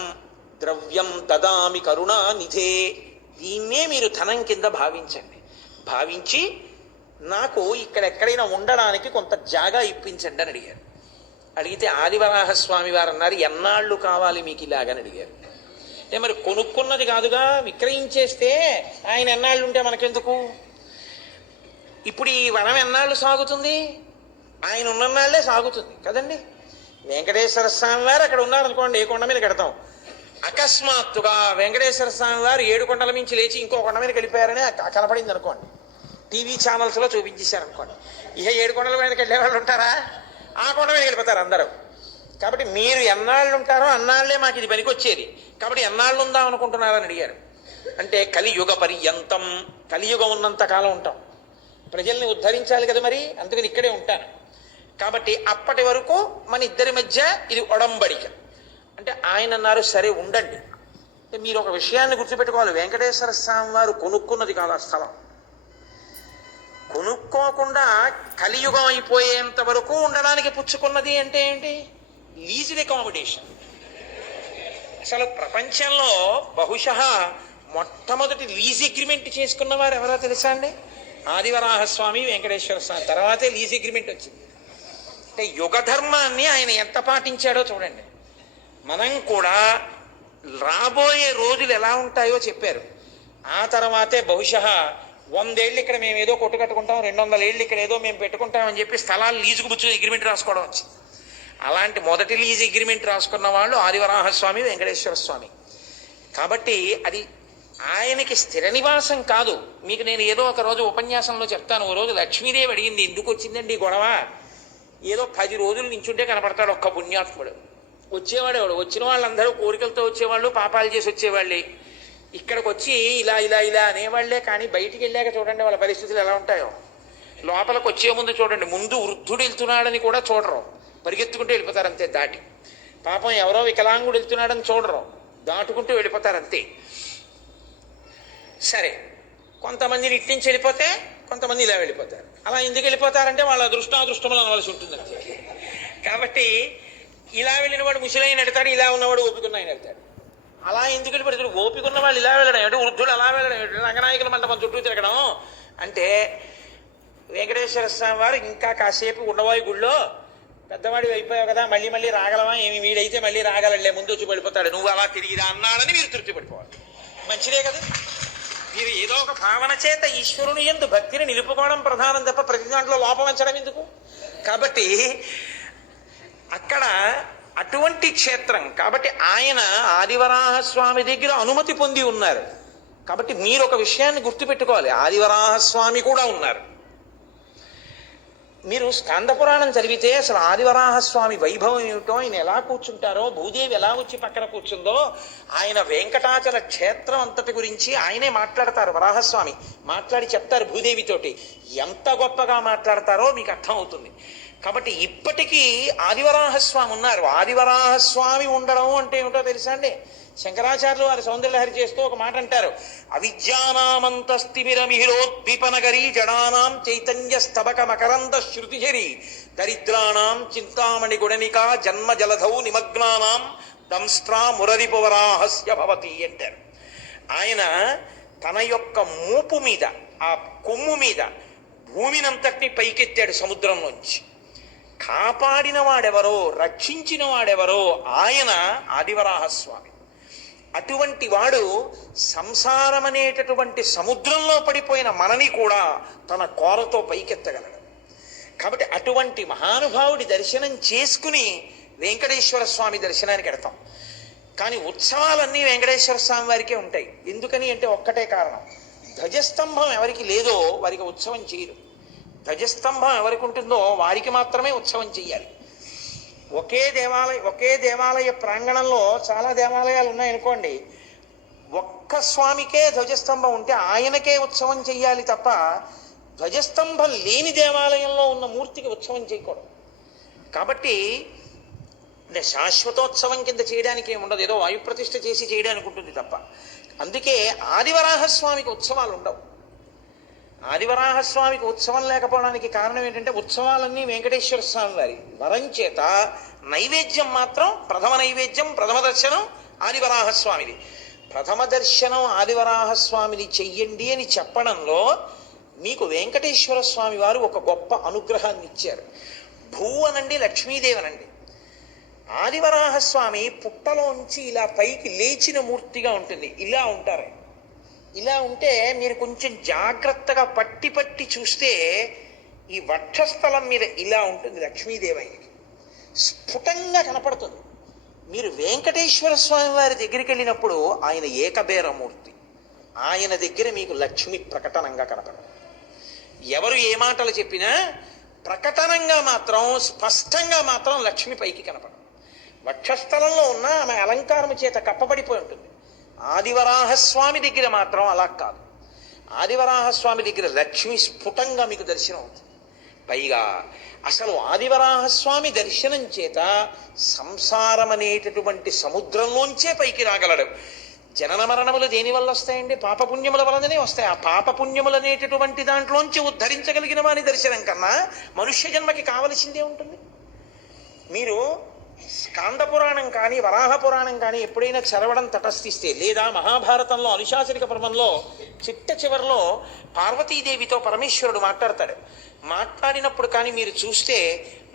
ద్రవ్యం దదామి కరుణానిధే. దీన్నే మీరు ధనం కింద భావించండి. భావించి నాకు ఇక్కడెక్కడైనా ఉండడానికి కొంత జాగా ఇప్పించండి అని అడిగారు. అడిగితే ఆదివరాహస్వామి వారు అన్నారు, ఎన్నాళ్ళు కావాలి మీకు ఇలాగని అడిగారు. అంటే మరి కొనుక్కున్నది కాదుగా, విక్రయించేస్తే ఆయన ఎన్నాళ్ళు ఉంటే మనకెందుకు? ఇప్పుడు ఈ వనం ఎన్నాళ్ళు సాగుతుంది? ఆయన ఉన్ననాళ్లే సాగుతుంది కదండి. వెంకటేశ్వర స్వామి వారు అక్కడ ఉన్నారనుకోండి, ఏ కొండ మీద కడతాం. అకస్మాత్తుగా వెంకటేశ్వర స్వామి వారు 7 కొండల మించి లేచి ఇంకో కొండ మీద వెళ్ళిపోయారని కనపడింది అనుకోండి, టీవీ ఛానల్స్లో చూపించేశారనుకోండి, ఇక 7 కొండల మీదకి వెళ్ళే వాళ్ళు ఉంటారా? ఆ కొండ మీద వెళ్ళిపోతారు అందరూ. కాబట్టి మీరు ఎన్నాళ్ళు ఉంటారో అన్నాళ్లే మాకు ఇది పనికొచ్చేది. కాబట్టి ఎన్నాళ్ళు ఉందాం అనుకుంటున్నారని అడిగారు. అంటే కలియుగ పర్యంతం, కలియుగం ఉన్నంత కాలం ఉంటాం, ప్రజల్ని ఉద్ధరించాలి కదా మరి, అందుకని ఇక్కడే ఉంటాను. కాబట్టి అప్పటి వరకు మన ఇద్దరి మధ్య ఇది ఒడంబడిక. అంటే ఆయన అన్నారు, సరే ఉండండి. అంటే మీరు ఒక విషయాన్ని గుర్తుపెట్టుకోవాలి, వెంకటేశ్వర స్వామి వారు కొనుక్కున్నది కాదు ఆ స్థలం. కొనుక్కోకుండా కలియుగం అయిపోయేంత వరకు ఉండడానికి పుచ్చుకున్నది అంటే ఏంటి? Leased accommodation. అసలు ప్రపంచంలో బహుశः మొట్టమొదటి లీజ్ అగ్రిమెంట్ చేసుకున్న వారు ఎవరో తెలుసా అండి? ఆదివరాహస్వామి, వెంకటేశ్వర స్వామి. తర్వాతే లీజ్ అగ్రిమెంట్ వచ్చింది. అంటే యుగ ధర్మాన్ని ఆయన ఎంత పాటించాడో చూడండి. మనం కూడా రాబోయే రోజులు ఎలా ఉంటాయో చెప్పారు. ఆ తర్వాతే బహుశా 100 ఏళ్ళు ఇక్కడ మేము ఏదో కొట్టు కట్టుకుంటాం, 200 ఏళ్ళు ఇక్కడ ఏదో మేము పెట్టుకుంటామని చెప్పి స్థలాలు లీజుకు పుచ్చుకుని అగ్రిమెంట్ రాసుకోవడం వచ్చింది. అలాంటి మొదటి లీజ్ అగ్రిమెంట్ రాసుకున్న వాళ్ళు ఆదివరాహస్వామి, వెంకటేశ్వర స్వామి. కాబట్టి అది ఆయనకి స్థిర నివాసం కాదు. మీకు నేను ఏదో ఒక రోజు ఉపన్యాసంలో చెప్తాను. ఓ రోజు లక్ష్మీదేవి అడిగింది, ఎందుకు వచ్చిందండి ఈ గొడవ? ఏదో 10 రోజులు నించుంటే కనపడతాడు ఒక్క పుణ్యాత్ముడు. వచ్చేవాడు ఎవడు? వచ్చిన వాళ్ళందరూ కోరికలతో వచ్చేవాళ్ళు, పాపాలు చేసి వచ్చేవాళ్ళే. ఇక్కడికి వచ్చి ఇలా ఇలా ఇలా అనేవాళ్లే. కానీ బయటికి వెళ్ళాక చూడండి వాళ్ళ పరిస్థితులు ఎలా ఉంటాయో. లోపలికి వచ్చే ముందు చూడండి, ముందు వృద్ధుడు వెళ్తున్నాడని కూడా చూడరు, పరిగెత్తుకుంటూ వెళ్ళిపోతారు అంతే దాటి. పాపం ఎవరో వికలాంగుడు వెళ్తున్నాడని చూడరు, దాటుకుంటూ వెళ్ళిపోతారు అంతే. సరే, కొంతమందిని ఇట్టించి వెళ్ళిపోతే కొంతమంది ఇలా వెళ్ళిపోతారు. అలా ఎందుకు వెళ్ళిపోతారంటే వాళ్ళ అదృష్టాదృష్టములు అనవలసి ఉంటుంది అంతే. కాబట్టి ఇలా వెళ్ళిన వాడు ముసలైన ఎడతాడు, ఇలా ఉన్నవాడు ఓపికన్నాయని వెళ్తాడు. అలా ఎందుకు వెళ్ళిపోతాడు? ఓపిక ఉన్న వాళ్ళు ఇలా వెళ్ళడం ఏమిటి, వృద్ధుడు అలా వెళ్ళడం ఏమిటి, రంగనాయకుల మంటపం చుట్టూ తిరగడం అంటే. వెంకటేశ్వర స్వామి వారు ఇంకా కాసేపు ఉండవాయి గుళ్ళో, పెద్దవాడి అయిపోయావు కదా, మళ్ళీ మళ్ళీ రాగలవా ఏమి, వీడైతే మళ్ళీ రాగలలే, ముందు వచ్చి పడిపోతాడు, నువ్వు అలా తిరిగిరా అన్నాడని మీరు తృప్తి పడిపోవాలి. మంచిదే కదా. మీరు ఏదో ఒక భావన చేత ఈశ్వరుని యందు భక్తిని నిలుపుకోవడం ప్రధానం తప్ప ప్రతి దాంట్లో లోపవంచడం ఎందుకు? కాబట్టి అక్కడ అటువంటి క్షేత్రం. కాబట్టి ఆయన ఆదివరాహస్వామి దగ్గర అనుమతి పొంది ఉన్నారు. కాబట్టి మీరు ఒక విషయాన్ని గుర్తుపెట్టుకోవాలి, ఆదివరాహస్వామి కూడా ఉన్నారు. మీరు స్కంద పురాణం చదివితే అసలు ఆదివరాహస్వామి వైభవం ఏమిటో, ఆయన ఎలా కూర్చుంటారో, భూదేవి ఎలా వచ్చి పక్కన కూర్చుందో, ఆయన వెంకటాచల క్షేత్రం అంతటి గురించి ఆయనే మాట్లాడతారు. వరాహస్వామి మాట్లాడి చెప్తారు భూదేవితోటి. ఎంత గొప్పగా మాట్లాడతారో మీకు అర్థం అవుతుంది. కాబట్టి ఇప్పటికీ ఆదివరాహస్వామి ఉన్నారు. ఆదివరాహస్వామి ఉండడం అంటే ఏమిటో తెలుసా అండి? శంకరాచార్యులు వారి సౌందర్యలహరి చేస్తూ ఒక మాట అంటారు, అవిద్యానామంతస్తిమిరమిహిరోద్విపనగరీ జడానాం చైతన్య స్తబక మకరంద శృతిజరి దరిద్రాణం చింతామణి గుణనికా జన్మ జలధౌ నిమగ్నానాం దంస్ట్రా మురరిపవరాహస్య భవతి అంటారు. ఆయన తన యొక్క మూపు మీద, ఆ కొమ్ము మీద భూమినంతటిని పైకెత్తాడు సముద్రం నుంచి. కాపాడిన వాడెవరో, రక్షించిన వాడెవరో ఆయన ఆదివరాహస్వామి. అటువంటి వాడు సంసారం అనేటటువంటి సముద్రంలో పడిపోయిన మనని కూడా తన కోరతో పైకెత్తగలడు. కాబట్టి అటువంటి మహానుభావుడి దర్శనం చేసుకుని వెంకటేశ్వర స్వామి దర్శనానికి వెడతాం. కానీ ఉత్సవాలన్నీ వెంకటేశ్వర స్వామి వారికే ఉంటాయి. ఎందుకని అంటే ఒక్కటే కారణం, ధ్వజస్తంభం ఎవరికి లేదో వారికి ఉత్సవం చేయరు. ధ్వజస్తంభం ఎవరికి ఉంటుందో వారికి మాత్రమే ఉత్సవం చెయ్యాలి. ఒకే దేవాలయ ప్రాంగణంలో చాలా దేవాలయాలు ఉన్నాయనుకోండి, ఒక్క స్వామికే ధ్వజస్తంభం ఉంటే ఆయనకే ఉత్సవం చెయ్యాలి తప్ప ధ్వజస్తంభం లేని దేవాలయంలో ఉన్న మూర్తికి ఉత్సవం చేయకూడదు. కాబట్టి శాశ్వతోత్సవం కింద చేయడానికి ఏమి ఉండదు, ఏదో వాయుప్రతిష్ఠ చేసి చేయడానికి ఉంటుంది తప్ప. అందుకే ఆదివరాహస్వామికి ఉత్సవాలు ఉండవు. ఆదివరాహస్వామికి ఉత్సవం లేకపోవడానికి కారణం ఏంటంటే ఉత్సవాలన్నీ వెంకటేశ్వర స్వామి వారి వరం చేత, నైవేద్యం మాత్రం ప్రథమ నైవేద్యం, ప్రథమ దర్శనం ఆదివరాహస్వామిది. ప్రథమ దర్శనం ఆదివరాహస్వామిని చెయ్యండి అని చెప్పడంలో మీకు వెంకటేశ్వర స్వామి వారు ఒక గొప్ప అనుగ్రహాన్ని ఇచ్చారు. భూవనండి, లక్ష్మీదేవనండి. ఆదివరాహస్వామి పుట్టలోంచి ఇలా పైకి లేచిన మూర్తిగా ఉంటుంది. ఇలా ఉంటారు. ఇలా ఉంటే మీరు కొంచెం జాగ్రత్తగా పట్టి పట్టి చూస్తే ఈ వక్షస్థలం మీద ఇలా ఉంటుంది లక్ష్మీదేవి. ఆయనకి స్ఫుటంగా కనపడుతుంది. మీరు వెంకటేశ్వర స్వామి వారి దగ్గరికి వెళ్ళినప్పుడు ఆయన ఏకబేరమూర్తి. ఆయన దగ్గర మీకు లక్ష్మి ప్రకటనంగా కనపడదు. ఎవరు ఏ మాటలు చెప్పినా ప్రకటనంగా మాత్రం, స్పష్టంగా మాత్రం లక్ష్మి పైకి కనపడదు. వక్షస్థలంలో ఉన్న ఆమె అలంకారం చేత కప్పబడిపోయి ఉంటుంది. ఆదివరాహస్వామి దగ్గర మాత్రం అలా కాదు. ఆదివరాహస్వామి దగ్గర లక్ష్మి స్ఫుటంగా మీకు దర్శనం అవుతుంది. పైగా అసలు ఆదివరాహస్వామి దర్శనం చేత సంసారం అనేటటువంటి సముద్రంలోంచే పైకి రాగలడు. జనన మరణములు దేనివల్ల వస్తాయండి? పాపపుణ్యముల వలననే వస్తాయి. ఆ పాపపుణ్యములు అనేటటువంటి దాంట్లోంచి ఉద్ధరించగలిగిన వాని దర్శనం కన్నా మనుష్య జన్మకి కావలసిందే ఉంటుంది. మీరు స్కాంద పురాణం కానీ వరాహ పురాణం కానీ ఎప్పుడైనా చదవడం తటస్థిస్తే, లేదా మహాభారతంలో అనుశాసనిక పర్వంలో చిట్ట చివరిలో పార్వతీదేవితో పరమేశ్వరుడు మాట్లాడతాడు. మాట్లాడినప్పుడు కానీ మీరు చూస్తే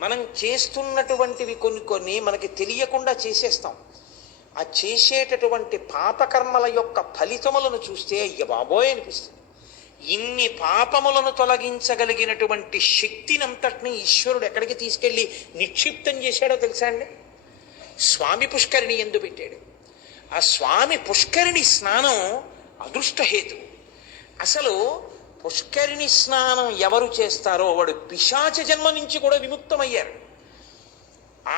మనం చేస్తున్నటువంటివి కొన్ని కొన్ని మనకి తెలియకుండా చేసేస్తాం. ఆ చేసేటటువంటి పాపకర్మల యొక్క ఫలితములను చూస్తే అయ్య బాబోయ్ అనిపిస్తుంది. ఇన్ని పాపములను తొలగించగలిగినటువంటి శక్తినంతటినీ ఈశ్వరుడు ఎక్కడికి తీసుకెళ్ళి నిక్షిప్తం చేశాడో తెలుసా అండి? స్వామి పుష్కరిణి ఎందు పెట్టాడు. ఆ స్వామి పుష్కరిణి స్నానం అదృష్టహేతు. అసలు పుష్కరిణి స్నానం ఎవరు చేస్తారో వాడు పిశాచ జన్మ నుంచి కూడా విముక్తమయ్యారు.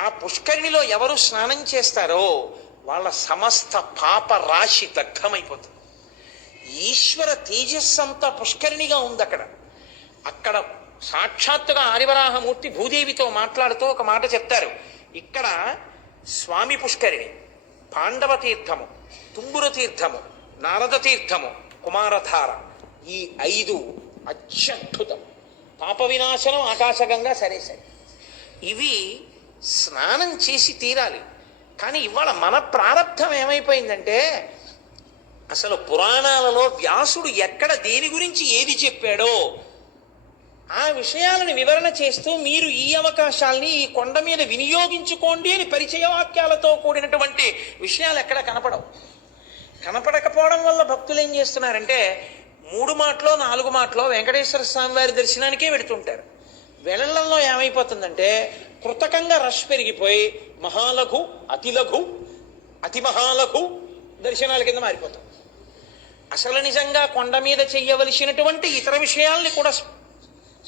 ఆ పుష్కరిణిలో ఎవరు స్నానం చేస్తారో వాళ్ళ సమస్త పాప రాశి దగ్ధమైపోతుంది. ఈశ్వర తేజస్సు అంతా పుష్కరిణిగా ఉంది అక్కడ. అక్కడ సాక్షాత్తుగా ఆదివరాహమూర్తి భూదేవితో మాట్లాడుతూ ఒక మాట చెప్తారు. ఇక్కడ స్వామి పుష్కరిణి, పాండవ తీర్థము, తుంగుర తీర్థము, నారద తీర్థము, కుమారధార, ఈ 5 అత్యద్భుతం. పాప వినాశనం ఆకాశగంగా సరే. ఇవి స్నానం చేసి తీరాలి. కానీ ఇవాళ మన ప్రారంధం ఏమైపోయిందంటే, అసలు పురాణాలలో వ్యాసుడు ఎక్కడ దేని గురించి ఏది చెప్పాడో ఆ విషయాలను వివరణ చేస్తూ మీరు ఈ అవకాశాల్ని ఈ కొండ మీద వినియోగించుకోండి అని పరిచయ వాక్యాలతో కూడినటువంటి విషయాలు ఎక్కడ కనపడవు. కనపడకపోవడం వల్ల భక్తులు ఏం చేస్తున్నారంటే 3 మాటలో 4 మాటలో వెంకటేశ్వర స్వామి వారి దర్శనానికే వెడుతుంటారు. వెళ్ళడంలో ఏమైపోతుందంటే కృతకంగా రష్ పెరిగిపోయి మహాలఘు, అతిలఘు, అతి మహాలఘు దర్శనాల కింద మారిపోతాం. అసలు నిజంగా కొండ మీద చెయ్యవలసినటువంటి ఇతర విషయాల్ని కూడా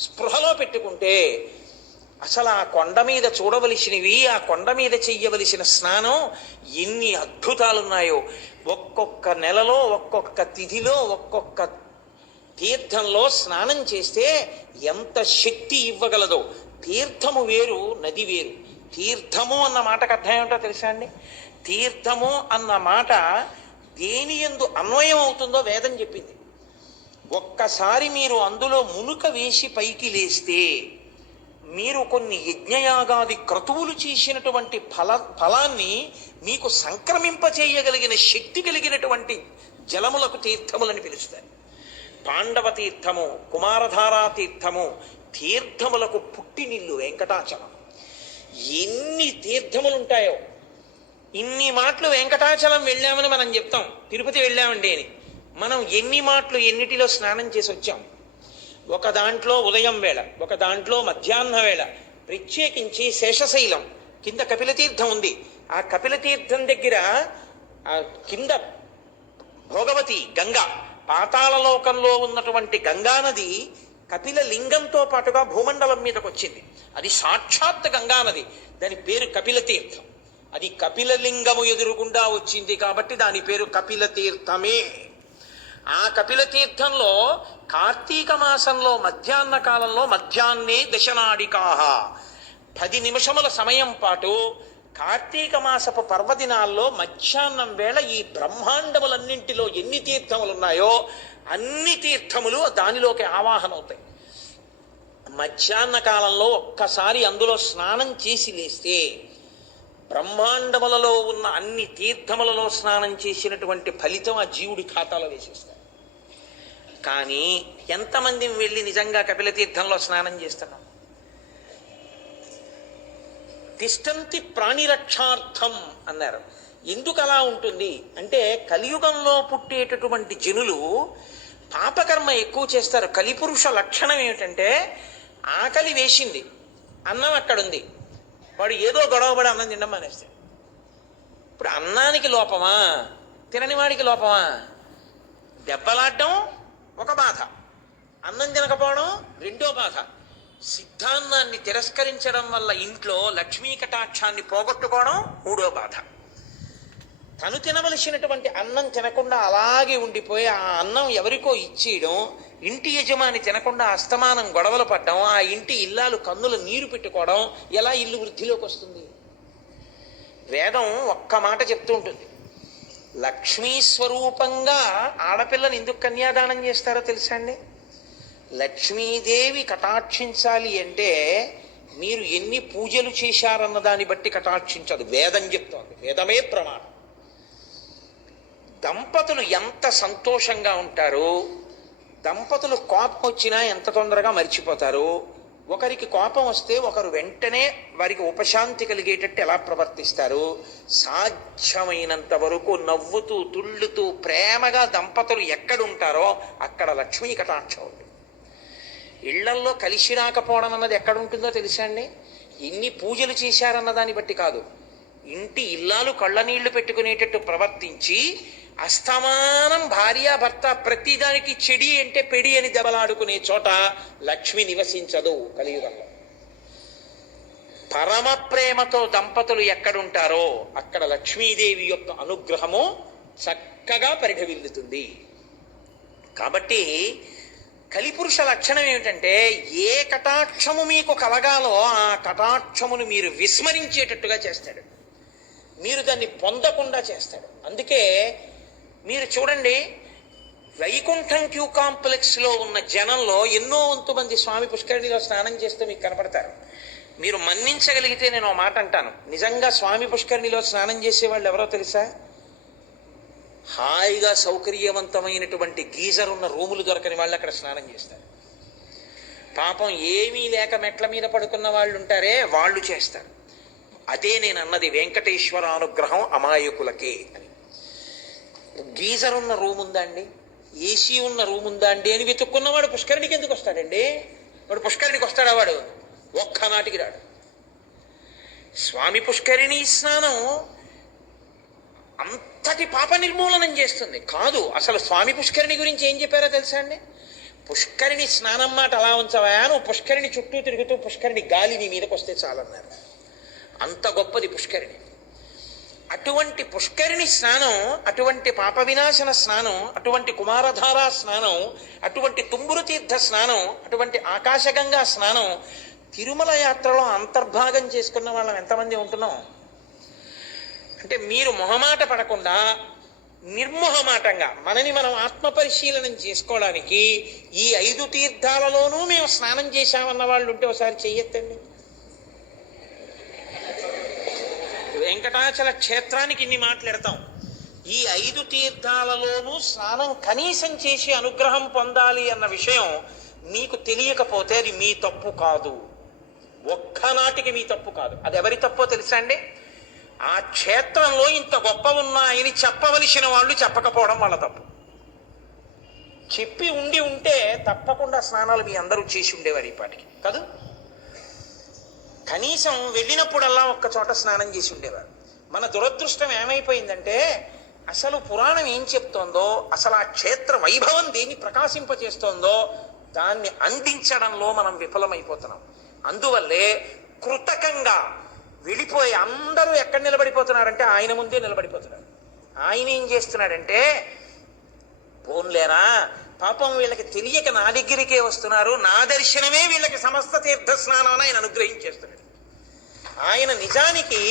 స్పృహలో పెట్టుకుంటే అసలు ఆ కొండ మీద చూడవలసినవి, ఆ కొండ మీద చెయ్యవలసిన స్నానం ఎన్ని అద్భుతాలున్నాయో. ఒక్కొక్క నెలలో, ఒక్కొక్క తిథిలో, ఒక్కొక్క తీర్థంలో స్నానం చేస్తే ఎంత శక్తి ఇవ్వగలదో. తీర్థము వేరు, నది వేరు. తీర్థము అన్న మాటకు అర్థం ఏమిటో తెలుసా అండి? తీర్థము అన్న మాట దేని యందు అన్వయం అవుతుందో వేదం చెప్పింది. ఒక్కసారి మీరు అందులో మునుక వేసి పైకి లేస్తే మీరు కొన్ని యజ్ఞయాగాది క్రతువులు చేసినటువంటి ఫలాన్ని మీకు సంక్రమింపచేయగలిగిన శక్తి కలిగినటువంటి జలములకు తీర్థములని పిలుస్తారు. పాండవ తీర్థము, కుమారధారా తీర్థము తీర్థములకు పుట్టినిల్లు వెంకటాచలం. ఎన్ని తీర్థములుంటాయో. ఇన్ని మాటలు వెంకటాచలం వెళ్ళామని మనం చెప్తాం, తిరుపతి వెళ్ళామండి అని. మనం ఎన్ని మాటలు ఎన్నిటిలో స్నానం చేసి వచ్చాం. ఒక దాంట్లో ఉదయం వేళ, ఒక దాంట్లో మధ్యాహ్న వేళ, ప్రత్యేకించి శేషశైలం కింద కపిలతీర్థం ఉంది. ఆ కపిలతీర్థం దగ్గర కింద భోగవతి గంగ, పాతాళలోకంలో ఉన్నటువంటి గంగానది కపిల లింగంతో పాటుగా భూమండలం మీదకి వచ్చింది. అది సాక్షాత్ గంగానది. దాని పేరు కపిల తీర్థం. అది కపిల లింగము ఎదురుగుండా వచ్చింది కాబట్టి దాని పేరు కపిల తీర్థమే. ఆ కపిల తీర్థంలో కార్తీక మాసంలో మధ్యాహ్న కాలంలో మధ్యాహ్నే దశనాడికాహ 10 నిమిషముల సమయం పాటు కార్తీక మాసపు పర్వదినాల్లో మధ్యాహ్నం వేళ ఈ బ్రహ్మాండములన్నింటిలో ఎన్ని తీర్థములు ఉన్నాయో అన్ని తీర్థములు దానిలోకి ఆవాహన అవుతాయి. మధ్యాహ్న కాలంలో ఒక్కసారి అందులో స్నానం చేసి లేస్తే బ్రహ్మాండములలో ఉన్న అన్ని తీర్థములలో స్నానం చేసినటువంటి ఫలితం ఆ జీవుడి ఖాతాలో వేసేస్తారు. కానీ ఎంతమంది వెళ్ళి నిజంగా కపిల తీర్థంలో స్నానం చేస్తున్నాం? తిష్టంతి ప్రాణిరక్షార్థం అన్నారు. ఎందుకు అలా ఉంటుంది అంటే కలియుగంలో పుట్టేటటువంటి జనులు పాపకర్మ ఎక్కువ చేస్తారు. కలిపురుష లక్షణం ఏమిటంటే ఆకలి వేసింది, అన్నం అక్కడుంది, వాడు ఏదో గొడవపడి అన్నం తినడం మానేస్తాడు. ఇప్పుడు అన్నానికి లోపమా, తినని వాడికి లోపమా? దెబ్బలాడడం ఒక బాధ, అన్నం తినకపోవడం రెండో బాధ. సిద్ధాన్నాన్ని తిరస్కరించడం వల్ల ఇంట్లో లక్ష్మీ కటాక్షాన్ని పోగొట్టుకోవడం మూడో బాధ. తను తినవలసినటువంటి అన్నం తినకుండా అలాగే ఉండిపోయి ఆ అన్నం ఎవరికో ఇచ్చేయడం, ఇంటి యజమాని తినకుండా అస్తమానం గొడవలు పడ్డం, ఆ ఇంటి ఇల్లాలు కన్నులు నీరు పెట్టుకోవడం, ఎలా ఇల్లు వృద్ధిలోకి వస్తుంది? వేదం ఒక్క మాట చెప్తూ ఉంటుంది. లక్ష్మీ స్వరూపంగా ఆడపిల్లని ఎందుకు కన్యాదానం చేస్తారో తెలుసా అండి? లక్ష్మీదేవి కటాక్షించాలి అంటే మీరు ఎన్ని పూజలు చేశారన్న దాన్ని బట్టి కటాక్షించదు. వేదం చెప్తోంది, వేదమే ప్రమాణం. దంపతులు ఎంత సంతోషంగా ఉంటారో, దంపతులు కోపం వచ్చినా ఎంత తొందరగా మర్చిపోతారో, ఒకరికి కోపం వస్తే ఒకరు వెంటనే వారికి ఉపశాంతి కలిగేటట్టు ఎలా ప్రవర్తిస్తారు, సాధ్యమైనంత వరకు నవ్వుతూ తుళ్ళుతూ ప్రేమగా దంపతులు ఎక్కడుంటారో అక్కడ లక్ష్మీ కటాక్షం ఉంది. ఇళ్లల్లో కలిసి రాకపోవడం అన్నది ఎక్కడుంటుందో తెలుసా అండి? ఎన్ని పూజలు చేశారన్న దాన్ని బట్టి కాదు. ఇంటి ఇల్లాలు కళ్ళ నీళ్లు పెట్టుకునేటట్టు ప్రవర్తించి అస్తమానం భార్యాభర్త ప్రతిదానికి చెడి అంటే పెడి అని దెబ్బలాడుకునే చోట లక్ష్మి నివసించదు కలియుగంలో. పరమ ప్రేమతో దంపతులు ఎక్కడుంటారో అక్కడ లక్ష్మీదేవి యొక్క అనుగ్రహము చక్కగా పరిఢవిల్లుతుంది. కాబట్టి కలిపురుష లక్షణం ఏమిటంటే ఏ కటాక్షము మీకు కలగాలో ఆ కటాక్షమును మీరు విస్మరించేటట్టుగా చేస్తాడు, మీరు దాన్ని పొందకుండా చేస్తాడు. అందుకే మీరు చూడండి, వైకుంఠం క్యూ కాంప్లెక్స్లో ఉన్న జనంలో ఎన్నో వంతు మంది స్వామి పుష్కరిణిలో స్నానం చేస్తూ మీకు కనపడతారు. మీరు మన్నించగలిగితే నేను మాట అంటాను, నిజంగా స్వామి పుష్కరిణిలో స్నానం చేసేవాళ్ళు ఎవరో తెలుసా? హాయిగా సౌకర్యవంతమైనటువంటి గీజర్ ఉన్న రూములు దొరకని వాళ్ళు అక్కడ స్నానం చేస్తారు. పాపం ఏమీ లేక మెట్ల మీద పడుకున్న వాళ్ళు ఉంటారే, వాళ్ళు చేస్తారు. అదే నేను అన్నది, వెంకటేశ్వర అనుగ్రహం అమాయకులకే అని. గీజర్ ఉన్న రూమ్ ఉందా అండి, ఏసీ ఉన్న రూమ్ ఉందా అండి అని వెతుక్కున్నవాడు పుష్కరిణికి ఎందుకు వస్తాడండి? వాడు పుష్కరిణికి వస్తాడా? వాడు ఒక్కనాటికి రాడు. స్వామి పుష్కరిణి స్నానం అంతటి పాప నిర్మూలనం చేస్తుంది కాదు. అసలు స్వామి పుష్కరిణి గురించి ఏం చెప్పారో తెలుసా అండి? పుష్కరిణి స్నానం మాట అలా ఉంచవా, నువ్వు పుష్కరిణి చుట్టూ తిరుగుతూ పుష్కరిణి గాలి నీ మీదకి వస్తే చాలన్నారు. అంత గొప్పది పుష్కరిణి. అటువంటి పుష్కరిణి స్నానం, అటువంటి పాప వినాశన స్నానం, అటువంటి కుమారధారా స్నానం, అటువంటి తుంబురు తీర్థ స్నానం, అటువంటి ఆకాశగంగా స్నానం తిరుమల యాత్రలో అంతర్భాగం చేసుకున్న వాళ్ళం ఎంతమంది ఉంటున్నాం? అంటే మీరు మొహమాట పడకుండా నిర్మోహమాటంగా మనని మనం ఆత్మపరిశీలనం చేసుకోవడానికి ఈ 5 తీర్థాలలోనూ మేము స్నానం చేశామన్న వాళ్ళు ఉంటే ఒకసారి చెయ్యొద్దండి. వెంకటాచల క్షేత్రానికి ఇన్ని మాట్లాడతాం. ఈ 5 తీర్థాలలోనూ స్నానం కనీసం చేసి అనుగ్రహం పొందాలి అన్న విషయం మీకు తెలియకపోతే అది మీ తప్పు కాదు, ఒక్కనాటికి మీ తప్పు కాదు. అది ఎవరి తప్పో తెలుసా అండి? ఆ క్షేత్రంలో ఇంత గొప్ప ఉన్నాయని చెప్పవలసిన వాళ్ళు చెప్పకపోవడం వాళ్ళ తప్పు. చెప్పి ఉంటే తప్పకుండా స్నానాలు మీ అందరూ చేసి ఉండేవారు ఈ పాటికి కాదు. కనీసం వెళ్ళినప్పుడల్లా ఒక్క చోట స్నానం చేసి ఉండేవారు. మన దురదృష్టం ఏమైపోయిందంటే, అసలు పురాణం ఏం చెప్తోందో, అసలు ఆ క్షేత్ర వైభవం దేన్ని ప్రకాశింపచేస్తోందో దాన్ని అందించడంలో మనం విఫలమైపోతున్నాం. అందువల్లే కృతకంగా వెళ్ళిపోయి అందరూ ఎక్కడ నిలబడిపోతున్నారంటే ఆయన ముందే నిలబడిపోతున్నారు. ఆయన ఏం చేస్తున్నాడంటే, పోన్లేరా పాపం వీళ్ళకి తెలియక నా దగ్గరికే వస్తున్నారు, నా దర్శనమే వీళ్ళకి సమస్త తీర్థ స్నానాన్ని ఆయన అనుగ్రహించేస్తున్నాడు. ఆయన నిజానికి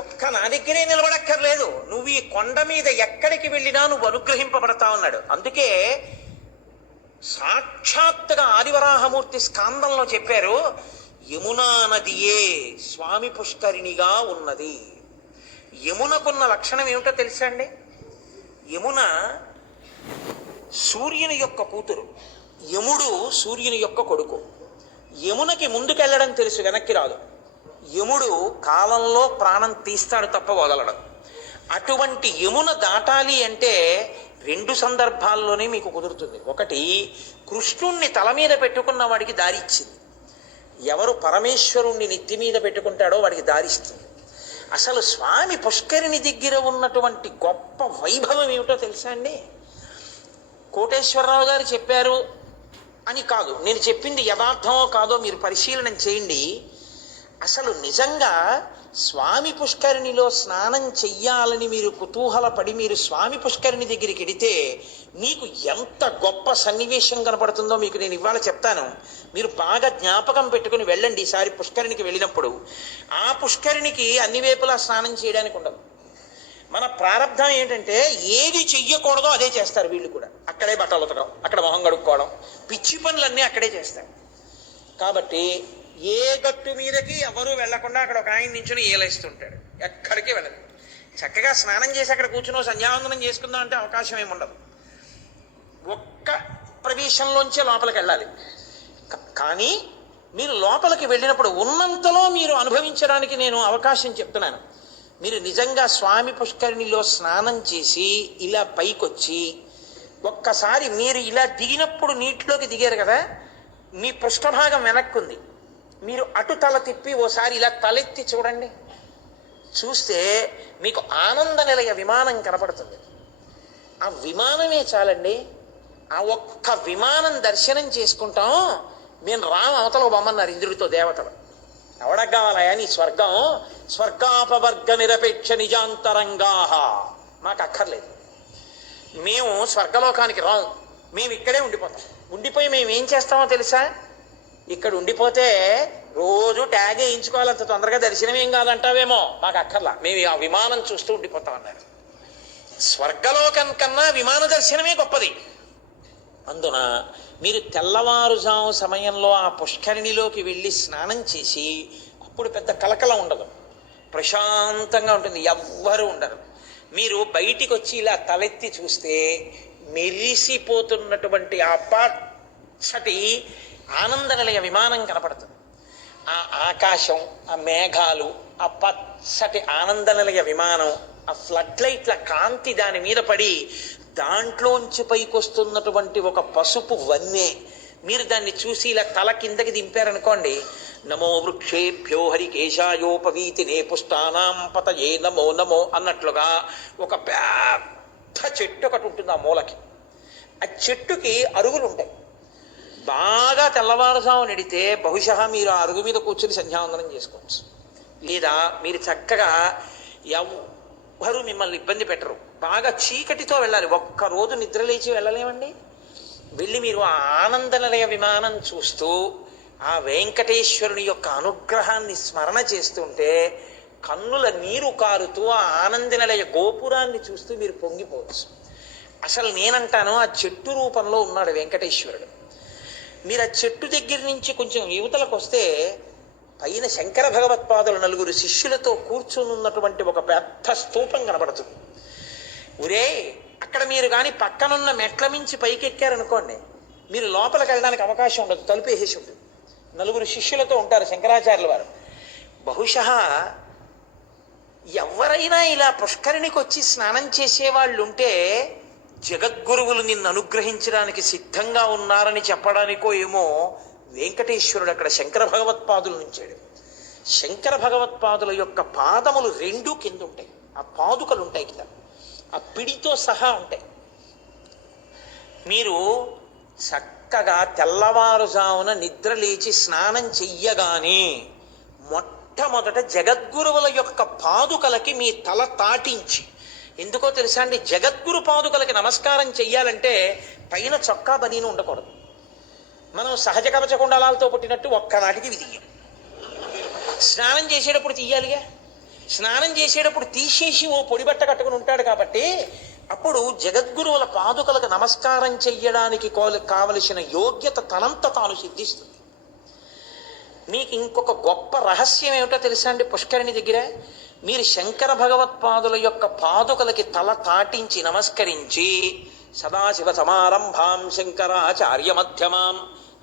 ఒక్క నా దగ్గరే నిలబడక్కర్లేదు, నువ్వు ఈ కొండ మీద ఎక్కడికి వెళ్ళినా నువ్వు అనుగ్రహింపబడతా ఉన్నాడు. అందుకే సాక్షాత్తుగా ఆదివరాహమూర్తి స్కాందంలో చెప్పారు, యమునా నదియే స్వామి పుష్కరిణిగా ఉన్నది. యమునకున్న లక్షణం ఏమిటో తెలుసా అండి? యమున సూర్యుని యొక్క కూతురు, యముడు సూర్యుని యొక్క కొడుకు. యమునకి ముందుకెళ్ళడం తెలుసు, వెనక్కి రాదు. యముడు కాలంలో ప్రాణం తీస్తాడు తప్ప వదలడం. అటువంటి యమున దాటాలి అంటే 2 సందర్భాల్లోనే మీకు కుదురుతుంది. ఒకటి, కృష్ణుణ్ణి తల మీద పెట్టుకున్న వాడికి దారి ఇచ్చింది. ఎవరు పరమేశ్వరుణ్ణి నెత్తి మీద పెట్టుకుంటాడో వాడికి దారిస్తుంది. అసలు స్వామి పుష్కరిణి దగ్గర ఉన్నటువంటి గొప్ప వైభవం ఏమిటో తెలుసా అండి? కోటేశ్వరరావు గారు చెప్పారు అని కాదు, నేను చెప్పింది యథార్థమో కాదో మీరు పరిశీలన చేయండి. అసలు నిజంగా స్వామి పుష్కరిణిలో స్నానం చెయ్యాలని మీరు కుతూహలపడి మీరు స్వామి పుష్కరిణి దగ్గరికి వెడితే మీకు ఎంత గొప్ప సన్నివేశం కనపడుతుందో మీకు నేను ఇవాళ చెప్తాను. మీరు బాగా జ్ఞాపకం పెట్టుకుని వెళ్ళండి. ఈసారి పుష్కరిణికి వెళ్ళినప్పుడు ఆ పుష్కరిణికి అన్ని వైపులా స్నానం చేయడానికి ఉండదు. మన ప్రారంధం ఏంటంటే ఏది చెయ్యకూడదో అదే చేస్తారు వీళ్ళు కూడా. అక్కడే బట్టలు ఉతకడం, అక్కడ మొహం కడుక్కోవడం, పిచ్చి పనులన్నీ అక్కడే చేస్తారు. కాబట్టి ఏ గట్టు మీదకి ఎవరు వెళ్లకుండా అక్కడ ఒక ఆయన నించుని ఏలేస్తుంటాడు, ఎక్కడికి వెళ్ళదు. చక్కగా స్నానం చేసి అక్కడ కూర్చుని సంధ్యావందనం చేసుకుందాం అంటే అవకాశం ఏమి ఉండదు. ఒక్క ప్రదేశంలోంచే లోపలికి వెళ్ళాలి. కానీ మీరు లోపలికి వెళ్ళినప్పుడు ఉన్నంతలో మీరు అనుభవించడానికి నేను అవకాశం చెప్తున్నాను. మీరు నిజంగా స్వామి పుష్కరిణిలో స్నానం చేసి ఇలా పైకొచ్చి ఒక్కసారి మీరు ఇలా దిగినప్పుడు నీటిలోకి దిగారు కదా, మీ పృష్ఠభాగం వెనక్కుంది, మీరు అటు తల తిప్పి ఓసారి ఇలా తలెత్తి చూడండి. చూస్తే మీకు ఆనంద నిలయ విమానం కనపడుతుంది. ఆ విమానమే చాలండి. ఆ ఒక్క విమానం దర్శనం చేసుకుంటాం. మేము రామ అవతల బొమ్మన్నారు ఇంద్రుడితో దేవతలు. ఎవడకు కావాలయా నీ స్వర్గం? స్వర్గాపవర్గ నిరపేక్ష నిజాంతరంగా మాకు అక్కర్లేదు. మేము స్వర్గలోకానికి రాము, మేము ఇక్కడే ఉండిపోతాం. ఉండిపోయి మేము ఏం చేస్తామో తెలుసా? ఇక్కడ ఉండిపోతే రోజు ట్యాగ్ వేయించుకోవాలంత తొందరగా దర్శనం ఏం కాదంటావేమో, మాకు అక్కర్లా, మేము ఆ విమానం చూస్తూ ఉండిపోతాం అన్నారు. స్వర్గలోకం కన్నా విమాన దర్శనమే గొప్పది. అందున మీరు తెల్లవారుజాము సమయంలో ఆ పుష్కరిణిలోకి వెళ్ళి స్నానం చేసి అప్పుడు పెద్ద కలకల ఉండదు, ప్రశాంతంగా ఉంటుంది, ఎవ్వరూ ఉండరు. మీరు బయటికి వచ్చి ఇలా తలెత్తి చూస్తే మెరిసిపోతున్నటువంటి ఆ పచ్చటి ఆనంద నిలయ విమానం కనపడుతుంది. ఆ ఆకాశం, ఆ మేఘాలు, ఆ పచ్చటి ఆనంద నిలయ విమానం, ఆ ఫ్లడ్ లైట్ల కాంతి దాని మీద పడి దాంట్లోంచి పైకొస్తున్నటువంటి ఒక పసుపు వన్నె, మీరు దాన్ని చూసి ఇలా తల కిందకి దింపారనుకోండి, నమో వృక్షేభ్యో హరికేశాయోపవీతినే పుష్టానాం పతయే నమో నమో అన్నట్లుగా ఒక పెద్ద చెట్టు ఒకటి ఉంటుంది ఆ మూలకి. ఆ చెట్టుకి అరుగులు ఉంటాయి. బాగా తెల్లవారుజాము నడితే బహుశా మీరు ఆ అరుగు మీద కూర్చొని సంధ్యావందనం చేసుకోవచ్చు. లేదా మీరు చక్కగా ఎవ్వరూ మిమ్మల్ని ఇబ్బంది పెట్టరు. బాగా చీకటితో వెళ్ళాలి, ఒక్కరోజు నిద్రలేచి వెళ్ళలేమండి. వెళ్ళి మీరు ఆ ఆనంద నిలయ విమానం చూస్తూ ఆ వెంకటేశ్వరుని యొక్క అనుగ్రహాన్ని స్మరణ చేస్తుంటే కన్నుల నీరు కారుతూ ఆ ఆనంద నిలయ గోపురాన్ని చూస్తూ మీరు పొంగిపోవచ్చు. అసలు నేనంటాను, ఆ చెట్టు రూపంలో ఉన్నాడు వెంకటేశ్వరుడు. మీరు ఆ చెట్టు దగ్గర నుంచి కొంచెం యువతలకు వస్తే పైన శంకర భగవత్పాదులు నలుగురు శిష్యులతో కూర్చుని ఉన్నటువంటి ఒక పెద్ద స్తూపం కనబడుతుంది. ఒరే, అక్కడ మీరు కానీ పక్కనున్న మెట్ల మించి పైకెక్కారనుకోండి, మీరు లోపలికి వెళ్ళడానికి అవకాశం ఉండదు, తలుపు వేసేసి ఉంటుంది. నలుగురు శిష్యులతో ఉంటారు శంకరాచార్యుల వారు. బహుశా ఎవరైనా ఇలా పుష్కరిణికి వచ్చి స్నానం చేసేవాళ్ళు ఉంటే జగద్గురువులు నిన్ను అనుగ్రహించడానికి సిద్ధంగా ఉన్నారని చెప్పడానికో ఏమో వెంకటేశ్వరుడు అక్కడ శంకర భగవత్పాదులు నుంచాడు. శంకర భగవత్పాదుల యొక్క పాదములు రెండూ కింద ఉంటాయి, ఆ పాదుకలు ఉంటాయి కింద, ఆ పిడితో సహా ఉంటాయి. మీరు చక్కగా తెల్లవారుజామున నిద్ర లేచి స్నానం చెయ్యగానే మొట్టమొదట జగద్గురువుల యొక్క పాదుకలకి మీ తల తాటించి, ఎందుకో తెలుసా అండి, జగద్గురు పాదుకలకి నమస్కారం చెయ్యాలంటే పైన చొక్కా బనీను ఉండకూడదు. మనం సహజ కవచ కుండలాలతో పుట్టినట్టు ఒక్కనాటికి విధియం. స్నానం చేసేటప్పుడు తీయాలిగా, స్నానం చేసేటప్పుడు తీసేసి ఓ పొడి బట్ట కట్టుకుని ఉంటాడు కాబట్టి అప్పుడు జగద్గురువుల పాదుకలకు నమస్కారం చెయ్యడానికి కావలసిన యోగ్యత తనంత తాను సిద్ధిస్తుంది. మీకు ఇంకొక గొప్ప రహస్యం ఏమిటో తెలుసా అండి, పుష్కరిణి దగ్గర మీరు శంకర భగవత్పాదుల యొక్క పాదుకలకి తల తాటించి నమస్కరించి సదాశివ సమారంభాం శంకరాచార్య మధ్యమాం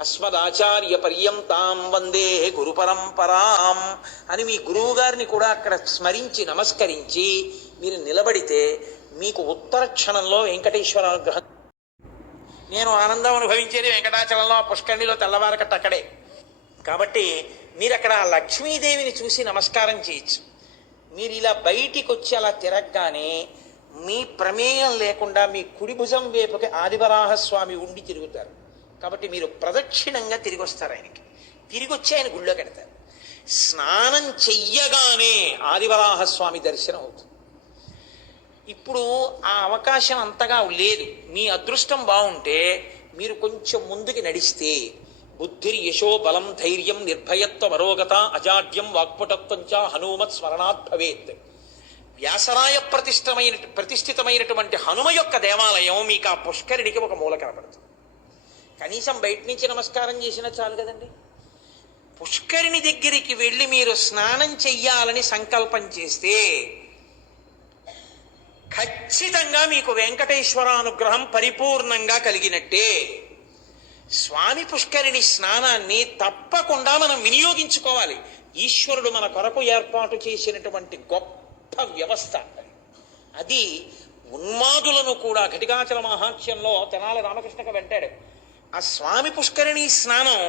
అస్మదాచార్య పర్యంతాం వందే గురు పరంపరాం అని మీ గురువు గారిని కూడా అక్కడ స్మరించి నమస్కరించి మీరు నిలబడితే మీకు ఉత్తర క్షణంలో వెంకటేశ్వర అనుగ్రహం. నేను ఆనందం అనుభవించేది వెంకటాచలంలో, పుష్కరిణిలో తెల్లవారకట్ట అక్కడే. కాబట్టి మీరు అక్కడ లక్ష్మీదేవిని చూసి నమస్కారం చేయొచ్చు. మీరు ఇలా బయటికి వచ్చి అలా తిరగగానే మీ ప్రమేయం లేకుండా మీ కుడి భుజం వైపుకి ఆదివరాహస్వామి ఉండి తిరుగుతారు. కాబట్టి మీరు ప్రదక్షిణంగా తిరిగి వస్తారు ఆయనకి, తిరిగి వచ్చి ఆయన గుళ్ళో కడతారు. స్నానం చెయ్యగానే ఆదివరాహస్వామి దర్శనం అవుతుంది. ఇప్పుడు ఆ అవకాశం అంతగా లేదు. మీ అదృష్టం బాగుంటే మీరు కొంచెం ముందుకి నడిస్తే బుద్ధిర్ యశో బలం ధైర్యం నిర్భయత్వ మరోగత అజాడ్యం వాక్పటత్వం చ హనుమత్ స్మరణాత్ భవేత్. వ్యాసరాయ ప్రతిష్ఠితమైనటువంటి హనుమ యొక్క దేవాలయం మీకు ఆ పుష్కరిణికి ఒక మూల కనపడుతుంది. కనీసం బయట నుంచి నమస్కారం చేసినా చాలు కదండి. పుష్కరిణి దగ్గరికి వెళ్ళి మీరు స్నానం చెయ్యాలని సంకల్పం చేస్తే ఖచ్చితంగా మీకు వెంకటేశ్వర అనుగ్రహం పరిపూర్ణంగా కలిగినట్టే. స్వామి పుష్కరిణి స్నానాన్ని తప్పకుండా మనం వినియోగించుకోవాలి. ఈశ్వరుడు మన కొరకు ఏర్పాటు చేసినటువంటి గొప్ప వ్యవస్థ అది. ఉన్మాదులను కూడా ఘటికాచల మహాత్మ్యంలో తెనాలి రామకృష్ణకు వెంటాడు. ఆ స్వామి పుష్కరిణి స్నానం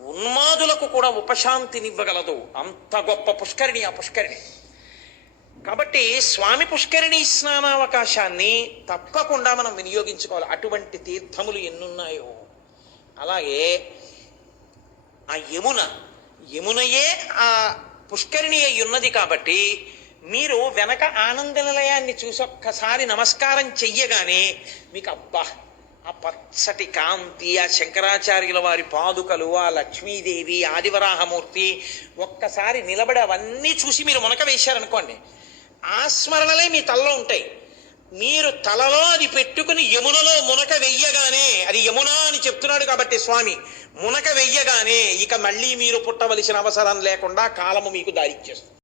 ఉన్మాదులకు కూడా ఉపశాంతినివ్వగలదు. అంత గొప్ప పుష్కరిణి ఆ పుష్కరిణి. కాబట్టి స్వామి పుష్కరిణి స్నానావకాశాన్ని తప్పకుండా మనం వినియోగించుకోవాలి. అటువంటి తీర్థములు ఎన్నున్నాయో. అలాగే ఆ యమునయే ఆ పుష్కరిణి అయి ఉన్నది కాబట్టి మీరు వెనక ఆనంద నిలయాన్ని చూసి ఒక్కసారి నమస్కారం చెయ్యగానే మీకు అబ్బా ఆ పచ్చటి కాంతి, ఆ శంకరాచార్యుల వారి పాదుకలు, ఆ లక్ష్మీదేవి, ఆదివరాహమూర్తి ఒక్కసారి నిలబడి అవన్నీ చూసి మీరు మునక వేశారనుకోండి, ఆ స్మరణలే మీ తలలో ఉంటాయి. మీరు తలలో అది పెట్టుకుని యమునలో మునక వెయ్యగానే, అది యమున అని చెప్తున్నాడు కాబట్టి స్వామి, మునక వెయ్యగానే ఇక మళ్ళీ మీరు పుట్టవలసిన అవసరం లేకుండా కాలము మీకు దారిచ్చేస్తుంది.